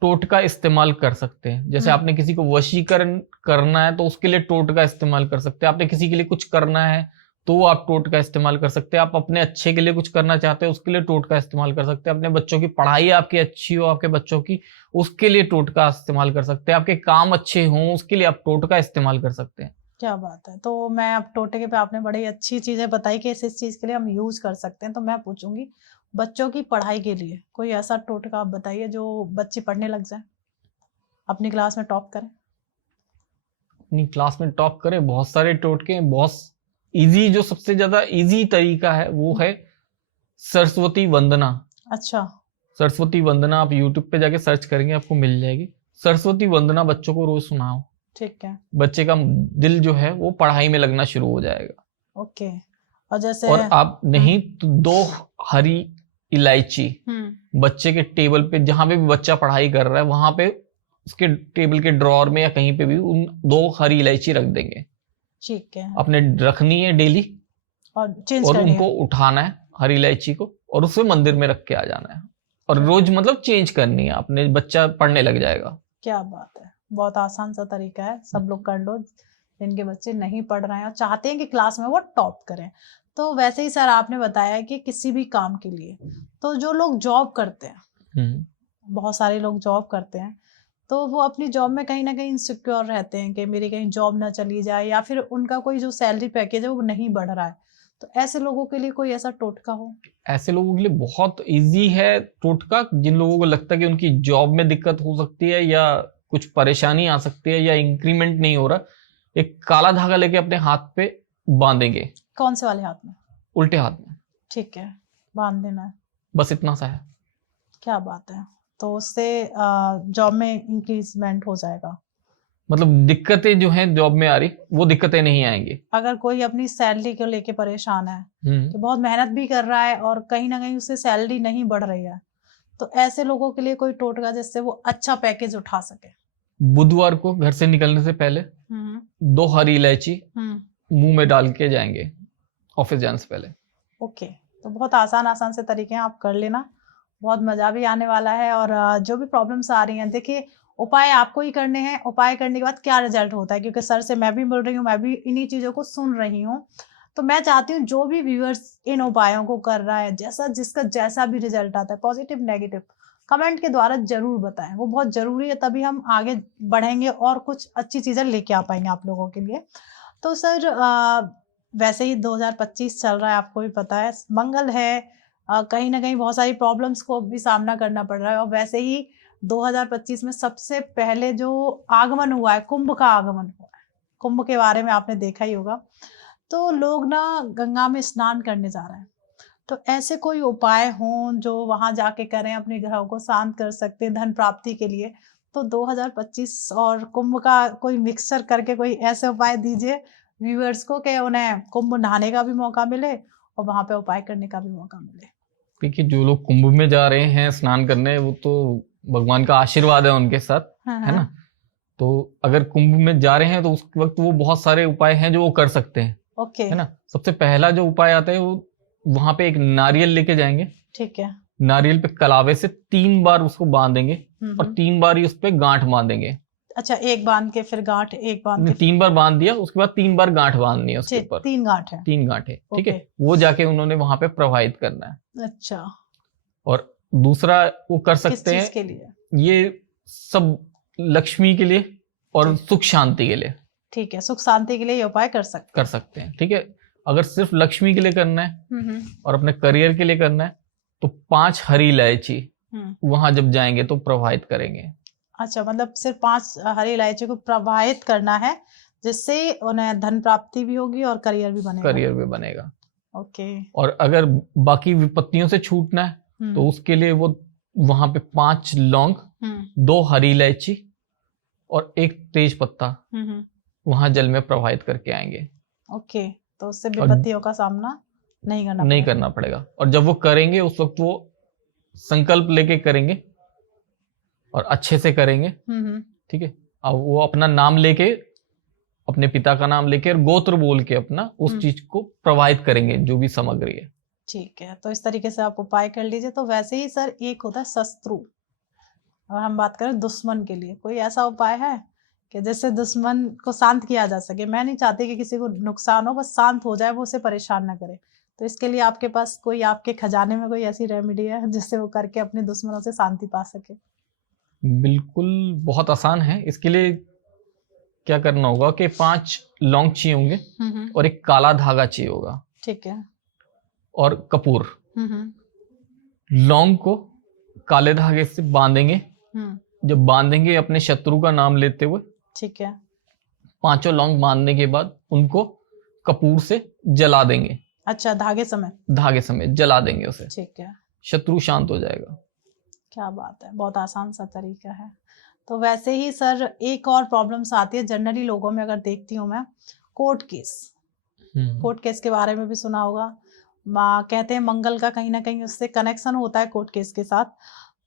टोटका इस्तेमाल कर सकते हैं। जैसे आपने किसी को वशीकरण करना है तो उसके लिए टोटका इस्तेमाल कर सकते हैं। आपने किसी के लिए कुछ करना है तो आप टोटका इस्तेमाल कर सकते हैं। आप अपने अच्छे के लिए कुछ करना चाहते हैं उसके लिए टोटका इस्तेमाल कर सकते हैं। अपने बच्चों की पढ़ाई आपकी अच्छी हो, आपके बच्चों की, उसके लिए टोटका इस्तेमाल कर सकते हैं। आपके काम अच्छे हों उसके लिए आप टोटका इस्तेमाल कर सकते हैं। क्या बात है। तो मैं अब टोटके पे आपने बड़ी अच्छी चीजें बताई कि इस चीज के लिए हम यूज कर सकते हैं। तो मैं पूछूंगी बच्चों की पढ़ाई के लिए कोई ऐसा टोटका आप बताइए जो बच्चे पढ़ने लग जाए, अपनी क्लास में टॉप करें। अपनी क्लास में टॉप करें, बहुत सारे टोटके हैं। बहुत इजी, जो सबसे ज्यादा इजी तरीका है वो है सरस्वती वंदना। अच्छा। सरस्वती वंदना आप यूट्यूब पे जाके सर्च करेंगे आपको मिल जाएगी। सरस्वती वंदना बच्चों को रोज सुनाओ। ठीक है। बच्चे का दिल जो है वो पढ़ाई में लगना शुरू हो जाएगा। ओके। और जैसे और आप नहीं तो 2 हरी इलायची बच्चे के टेबल पे, जहां पे भी बच्चा पढ़ाई कर रहा है वहां पे उसके टेबल के ड्रॉअर में या कहीं पे भी उन 2 हरी इलायची रख देंगे। ठीक है। आपने रखनी है डेली और चेंज और करनी उनको है। उठाना है हरी इलायची को और उसे मंदिर में रख के आ जाना है। और रोज मतलब चेंज करनी है, अपने बच्चा पढ़ने लग जाएगा। क्या बात है। बहुत आसान सा तरीका है, सब लोग कर लो जिनके बच्चे नहीं पढ़ रहे हैं और चाहते हैं कि क्लास में वो टॉप करें। तो वैसे ही सर आपने बताया कि किसी भी काम के लिए, तो जो लोग जॉब करते हैं, बहुत सारे लोग जॉब करते हैं, तो वो अपनी जॉब में कहीं ना कहीं इनसिक्योर रहते हैं कि मेरी कहीं जॉब ना चली जाए या फिर उनका कोई जो सैलरी पैकेज है वो नहीं बढ़ रहा है। तो ऐसे लोगों के लिए कोई ऐसा टोटका हो? ऐसे लोगों के लिए बहुत इजी है टोटका। जिन लोगों को लगता है कि उनकी जॉब में दिक्कत हो सकती है या कुछ परेशानी आ सकती है या इंक्रीमेंट नहीं हो रहा, एक काला धागा लेके अपने हाथ पे बांधेंगे। कौन से वाले हाथ में? उल्टे हाथ में। ठीक है, बांध देना है। बस इतना सा है। क्या बात है। तो उससे जॉब में इंक्रीजमेंट हो जाएगा। मतलब दिक्कतें जो हैं जॉब में आ रही वो दिक्कतें नहीं आएंगी। अगर कोई अपनी सैलरी को लेके परेशान है, तो बहुत मेहनत भी कर रहा है और कहीं ना कहीं उससे सैलरी नहीं बढ़ रही है, तो ऐसे लोगों के लिए कोई टोटका जिससे वो अच्छा पैकेज उठा सके? बुधवार को घर से निकलने से पहले 2 हरी इलायची मुंह में डाल के जाएंगे ऑफिस जाने से पहले। ओके। तो बहुत आसान से तरीके हैं, आप कर लेना, बहुत मजा भी आने वाला है। और जो भी प्रॉब्लम्स आ रही हैं, देखिए उपाय आपको ही करने हैं। उपाय करने के बाद क्या रिजल्ट होता है, क्योंकि सर से मैं भी मिल रही हूँ, मैं भी इन्हीं चीजों को सुन रही हूँ। तो मैं चाहती हूँ जो भी व्यूअर्स इन उपायों को कर रहा है, जैसा जिसका जैसा भी रिजल्ट आता है, पॉजिटिव नेगेटिव, कमेंट के द्वारा जरूर बताएं। वो बहुत जरूरी है, तभी हम आगे बढ़ेंगे और कुछ अच्छी चीजें लेके आ पाएंगे आप लोगों के लिए। तो सर वैसे ही 2025 चल रहा है, आपको भी पता है, मंगल है, कहीं ना कहीं बहुत सारी प्रॉब्लम्स को भी सामना करना पड़ रहा है। और वैसे ही 2025 में सबसे पहले जो आगमन हुआ है, कुंभ का आगमन हुआ है। कुंभ के बारे में आपने देखा ही होगा। तो लोग ना गंगा में स्नान करने जा रहे हैं, तो ऐसे कोई उपाय हों जो वहां जाके करें, अपने ग्रहों को शांत कर सकते हैं धन प्राप्ति के लिए, तो 2025 और कुंभ का कोई मिक्सचर करके कोई ऐसे उपाय दीजिए व्यूअर्स को कि उन्हें कुंभ नहाने का भी मौका मिले और वहां पे उपाय करने का भी मौका मिले। देखिए, जो लोग कुंभ में जा रहे हैं स्नान करने, वो तो भगवान का आशीर्वाद है उनके साथ, है ना। तो अगर कुंभ में जा रहे हैं तो उस वक्त वो बहुत सारे उपाय हैं जो वो कर सकते हैं। ओके। है ना। सबसे पहला जो उपाय आता है वो वहां पे एक नारियल लेके जाएंगे। ठीक है। नारियल पे कलावे से 3 बार उसको बांधेंगे और 3 बार ही उस पे गांठ बांधेंगे। अच्छा, एक बांध के फिर गांठ, एक बांध के 3 बार बांध दिया, उसके बाद 3 बार गांठ बांधनी है उसके ऊपर। 3 गांठ है। 3 गांठें, ठीक है। वो जाके उन्होंने वहां पे प्रवाहित करना है। अच्छा। और दूसरा वो कर सकते किस चीज हैं के लिए? ये सब लक्ष्मी के लिए और सुख शांति के लिए। ठीक है, सुख शांति के लिए ये उपाय कर सकते हैं, ठीक है। अगर सिर्फ लक्ष्मी के लिए करना है और अपने करियर के लिए करना है तो 5 हरी इलायची वहां जब जाएंगे तो प्रवाहित करेंगे। अच्छा, मतलब सिर्फ 5 हरी इलायची को प्रवाहित करना है, जिससे उन्हें धन प्राप्ति भी होगी और करियर भी बनेगा। ओके। और अगर बाकी विपत्तियों से छूटना है तो उसके लिए वो वहां पे 5 लौंग, 2 हरी इलायची और 1 तेज पत्ता वहां जल में प्रवाहित करके आएंगे। ओके। तो उससे विपत्तियों का सामना नहीं करना पड़ेगा। और जब वो करेंगे उस वक्त वो संकल्प लेके करेंगे और अच्छे से करेंगे, ठीक है। अब वो अपना नाम लेके, अपने पिता का नाम लेके और गोत्र बोल के अपना उस चीज को प्रोवाइड करेंगे, जो भी सामग्री है। ठीक है, तो इस तरीके से आप उपाय कर लीजिए। तो वैसे ही सर एक होता है शत्रु, और हम बात करें दुश्मन के लिए, कोई ऐसा उपाय है कि जिससे दुश्मन को शांत किया जा सके? मैं नहीं चाहती कि किसी को नुकसान हो, बस शांत हो जाए, वो उसे परेशान ना करे। तो इसके लिए आपके पास कोई, आपके खजाने में कोई ऐसी रेमेडी है जिससे वो करके अपने दुश्मनों से शांति पा सके? बिल्कुल, बहुत आसान है। इसके लिए क्या करना होगा कि 5 लौंग चाहिए होंगे और एक काला धागा चाहिए होगा, ठीक है, और कपूर। लौंग को काले धागे से बांधेंगे। जब बांधेंगे अपने शत्रु का नाम लेते हुए, ठीक है, 5 लौंग बांधने के बाद उनको कपूर से जला देंगे। अच्छा, धागे समेत? धागे समेत जला देंगे उसे, ठीक है, शत्रु शांत हो जाएगा। क्या बात है, बहुत आसान सा तरीका है। तो वैसे ही सर एक और प्रॉब्लम्स आती है जनरली लोगों में, अगर देखती हूँ मैं, कोर्ट केस। कोर्ट केस के बारे में भी सुना होगा। कहते हैं मंगल का कहीं ना कहीं उससे कनेक्शन होता है कोर्ट केस के साथ।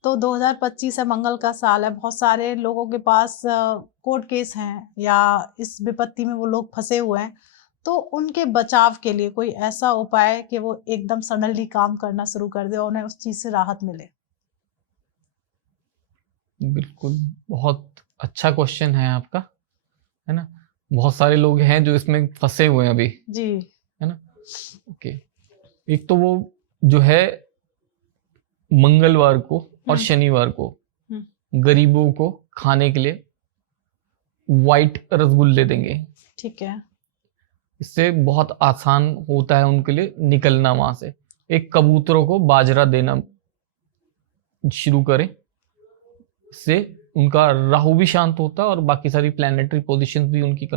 तो 2025 है, मंगल का साल है, बहुत सारे लोगों के पास कोर्ट केस हैं या इस विपत्ति में वो लोग फंसे हुए हैं। तो उनके बचाव के लिए कोई ऐसा उपाय कि वो एकदम सडनली काम करना शुरू कर दे और उन्हें उस चीज से राहत मिले? बिल्कुल, बहुत अच्छा क्वेश्चन है आपका, है ना। बहुत सारे लोग हैं जो इसमें फंसे हुए हैं अभी जी, है ना। ओके, एक तो वो जो है मंगलवार को और शनिवार को गरीबों को खाने के लिए वाइट रसगुल्ले देंगे। ठीक है, इससे बहुत आसान होता है उनके लिए निकलना वहां से। एक कबूतरों को बाजरा देना शुरू करें, इससे उनका राहु भी शांत होता है और बाकी सारी प्लैनेटरी पोजीशंस भी उनकी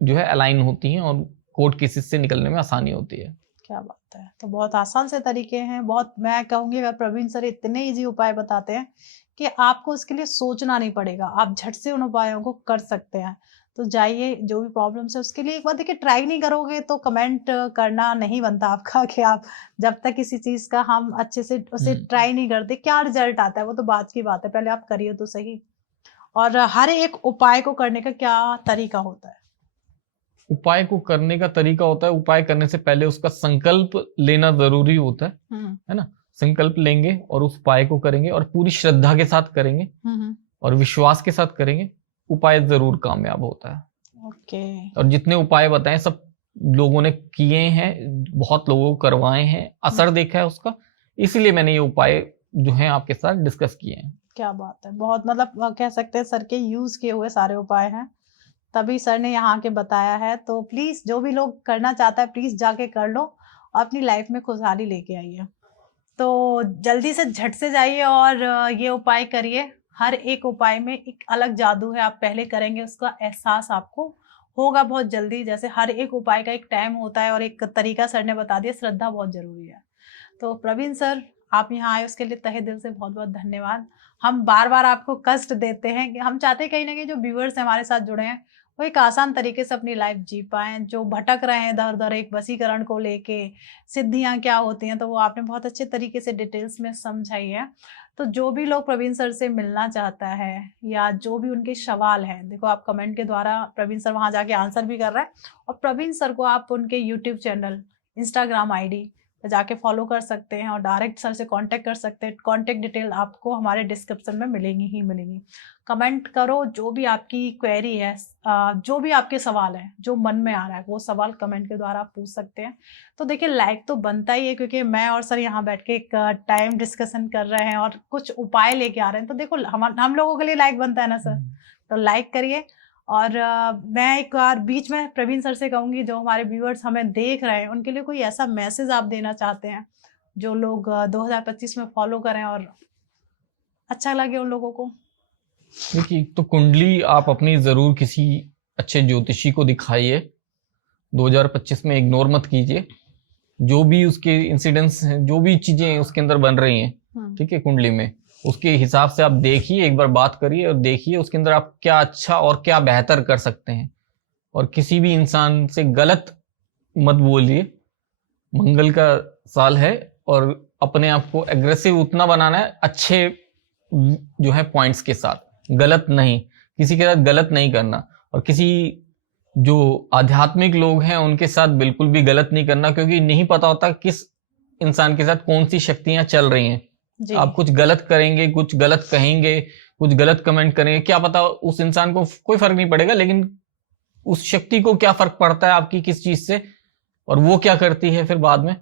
जो है अलाइन होती हैं और कोर्ट केसेस से निकलने में आसानी होती है। क्या बात है, तो बहुत आसान से तरीके हैं। बहुत, मैं कहूँगी प्रवीण सर इतने इजी उपाय बताते हैं कि आपको उसके लिए सोचना नहीं पड़ेगा, आप झट से उन उपायों को कर सकते हैं। तो जाइए, जो भी प्रॉब्लम्स है उसके लिए एक बार देखिए, ट्राई नहीं करोगे तो कमेंट करना नहीं बनता आपका कि आप, जब तक किसी चीज का हम अच्छे से उसे ट्राई नहीं करते क्या रिजल्ट आता है वो तो बात की बात है, पहले आप करिए तो सही। और हर एक उपाय को करने का क्या तरीका होता है? उपाय को करने का तरीका होता है, उपाय करने से पहले उसका संकल्प लेना जरूरी होता है ना। संकल्प लेंगे और उस उपाय को करेंगे और पूरी श्रद्धा के साथ करेंगे और विश्वास के साथ करेंगे, उपाय जरूर कामयाब होता है। ओके। और जितने उपाय बताए सब लोगों ने किए हैं, बहुत लोगों को करवाए हैं, असर देखा है उसका, इसीलिए मैंने ये उपाय जो है आपके साथ डिस्कस किए हैं। क्या बात है, बहुत, मतलब कह सकते हैं सर के यूज किए हुए सारे उपाय हैं, तभी सर ने यहाँ के बताया है। तो प्लीज जो भी लोग करना चाहता है प्लीज जाके कर लो और अपनी लाइफ में खुशहाली लेके आइए। तो जल्दी से झट से जाइए और ये उपाय करिए। हर एक उपाय में एक अलग जादू है, आप पहले करेंगे उसका एहसास आपको होगा बहुत जल्दी। जैसे हर एक उपाय का एक टाइम होता है और एक तरीका सर ने बता दिया, श्रद्धा बहुत जरूरी है। तो प्रवीण सर, आप यहाँ आए उसके लिए तहे दिल से बहुत बहुत धन्यवाद। हम बार बार आपको कष्ट देते हैं कि हम चाहते हैं कहीं ना कहीं जो व्यूअर्स हमारे साथ जुड़े हैं वो एक आसान तरीके से अपनी लाइफ जी पाएं, जो भटक रहे हैं इधर उधर एक वशीकरण को लेके, सिद्धियां क्या होती हैं, तो वो आपने बहुत अच्छे तरीके से डिटेल्स में समझाई है। तो जो भी लोग प्रवीण सर से मिलना चाहता है या जो भी उनके सवाल हैं, देखो आप कमेंट के द्वारा प्रवीण सर वहां जाके आंसर भी कर रहे हैं, और प्रवीण सर को आप उनके यूट्यूब चैनल, इंस्टाग्राम आईडी जाके फॉलो कर सकते हैं और डायरेक्ट सर से कांटेक्ट कर सकते हैं। कांटेक्ट डिटेल आपको हमारे डिस्क्रिप्शन में मिलेंगी ही मिलेंगी। कमेंट करो, जो भी आपकी क्वेरी है, जो भी आपके सवाल है, जो मन में आ रहा है वो सवाल कमेंट के द्वारा आप पूछ सकते हैं। तो देखिए लाइक तो बनता ही है, क्योंकि मैं और सर यहाँ बैठ के एक टाइम डिस्कशन कर रहे हैं और कुछ उपाय लेके आ रहे हैं, तो देखो हम लोगों के लिए लाइक बनता है ना सर। तो लाइक करिए। और मैं एक बार बीच में प्रवीण सर से कहूँगी, जो हमारे व्यूअर्स हमें देख रहे हैं उनके लिए कोई ऐसा मैसेज आप देना चाहते हैं जो लोग 2025 में फॉलो करें और अच्छा लगे उन लोगों को? देखिए, तो कुंडली आप अपनी जरूर किसी अच्छे ज्योतिषी को दिखाइए। 2025 में इग्नोर मत कीजिए। जो भी उसके इंसिडेंट्स हैं, जो भी चीजें उसके अंदर बन रही हैं, ठीक है, कुंडली में, उसके हिसाब से आप देखिए, एक बार बात करिए और देखिए उसके अंदर आप क्या अच्छा और क्या बेहतर कर सकते हैं। और किसी भी इंसान से गलत मत बोलिए। मंगल का साल है और अपने आप को एग्रेसिव उतना बनाना है अच्छे जो है पॉइंट्स के साथ, गलत नहीं, किसी के साथ गलत नहीं करना, और किसी जो आध्यात्मिक लोग हैं उनके साथ बिल्कुल भी गलत नहीं करना, क्योंकि नहीं पता होता किस इंसान के साथ कौन सी शक्तियां चल रही हैं। आप कुछ गलत करेंगे, कुछ गलत कहेंगे, कुछ गलत कमेंट करेंगे, क्या पता उस इंसान को कोई फर्क नहीं पड़ेगा, लेकिन उस शक्ति को क्या फर्क पड़ता है आपकी किस चीज से, और वो क्या करती है फिर बाद में,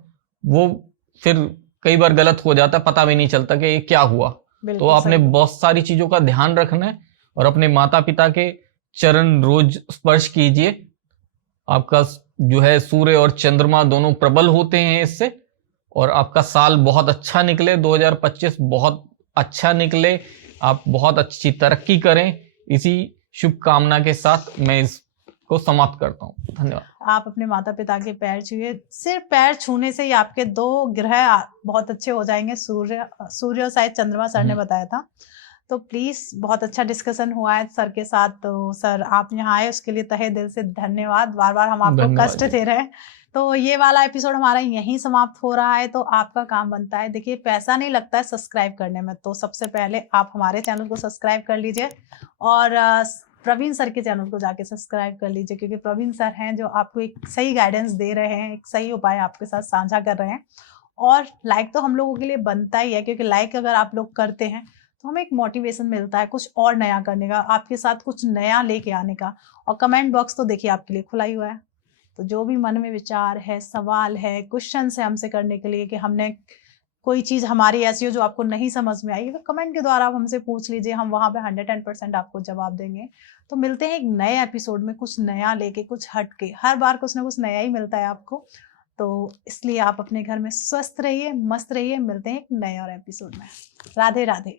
वो फिर कई बार गलत हो जाता है, पता भी नहीं चलता कि ये क्या हुआ। तो आपने बहुत सारी चीजों का ध्यान रखना है, और अपने माता पिता के चरण रोज स्पर्श कीजिए। आपका जो है सूर्य और चंद्रमा दोनों प्रबल होते हैं इससे, और आपका साल बहुत अच्छा निकले, 2025 बहुत अच्छा निकले, आप बहुत अच्छी तरक्की करें। इसी शुभकामना के साथ मैं इसको समाप्त करता हूँ। धन्यवाद। आप अपने माता पिता के पैर छुए, सिर्फ पैर छूने से ही आपके 2 ग्रह बहुत अच्छे हो जाएंगे, सूर्य और शायद चंद्रमा सर ने बताया था। तो प्लीज, बहुत अच्छा डिस्कशन हुआ है सर के साथ। तो सर आप यहाँ आए उसके लिए तहे दिल से धन्यवाद। बार बार हम आपको कष्ट दे रहे हैं। तो ये वाला एपिसोड हमारा यहीं समाप्त हो रहा है। तो आपका काम बनता है, देखिए पैसा नहीं लगता है सब्सक्राइब करने में, तो सबसे पहले आप हमारे चैनल को सब्सक्राइब कर लीजिए, और प्रवीण सर के चैनल को जाके सब्सक्राइब कर लीजिए, क्योंकि प्रवीण सर हैं जो आपको एक सही गाइडेंस दे रहे हैं, एक सही उपाय आपके साथ साझा कर रहे हैं। और लाइक तो हम लोगों के लिए बनता ही है, क्योंकि लाइक अगर आप लोग करते हैं तो हमें एक मोटिवेशन मिलता है कुछ और नया करने का, आपके साथ कुछ नया लेके आने का। और कमेंट बॉक्स तो देखिए आपके लिए खुला ही हुआ है, तो जो भी मन में विचार है, सवाल है, क्वेश्चन है हमसे करने के लिए, कि हमने कोई चीज़ हमारी ऐसी हो जो आपको नहीं समझ में आई, तो कमेंट के द्वारा आप हमसे पूछ लीजिए, हम वहाँ पे 110% आपको जवाब देंगे। तो मिलते हैं एक नए एपिसोड में, कुछ नया लेके, कुछ हट के। हर बार कुछ ना कुछ नया ही मिलता है आपको, तो इसलिए आप अपने घर में स्वस्थ रहिए, मस्त रहिए। मिलते हैं एक नए और एपिसोड में। राधे राधे।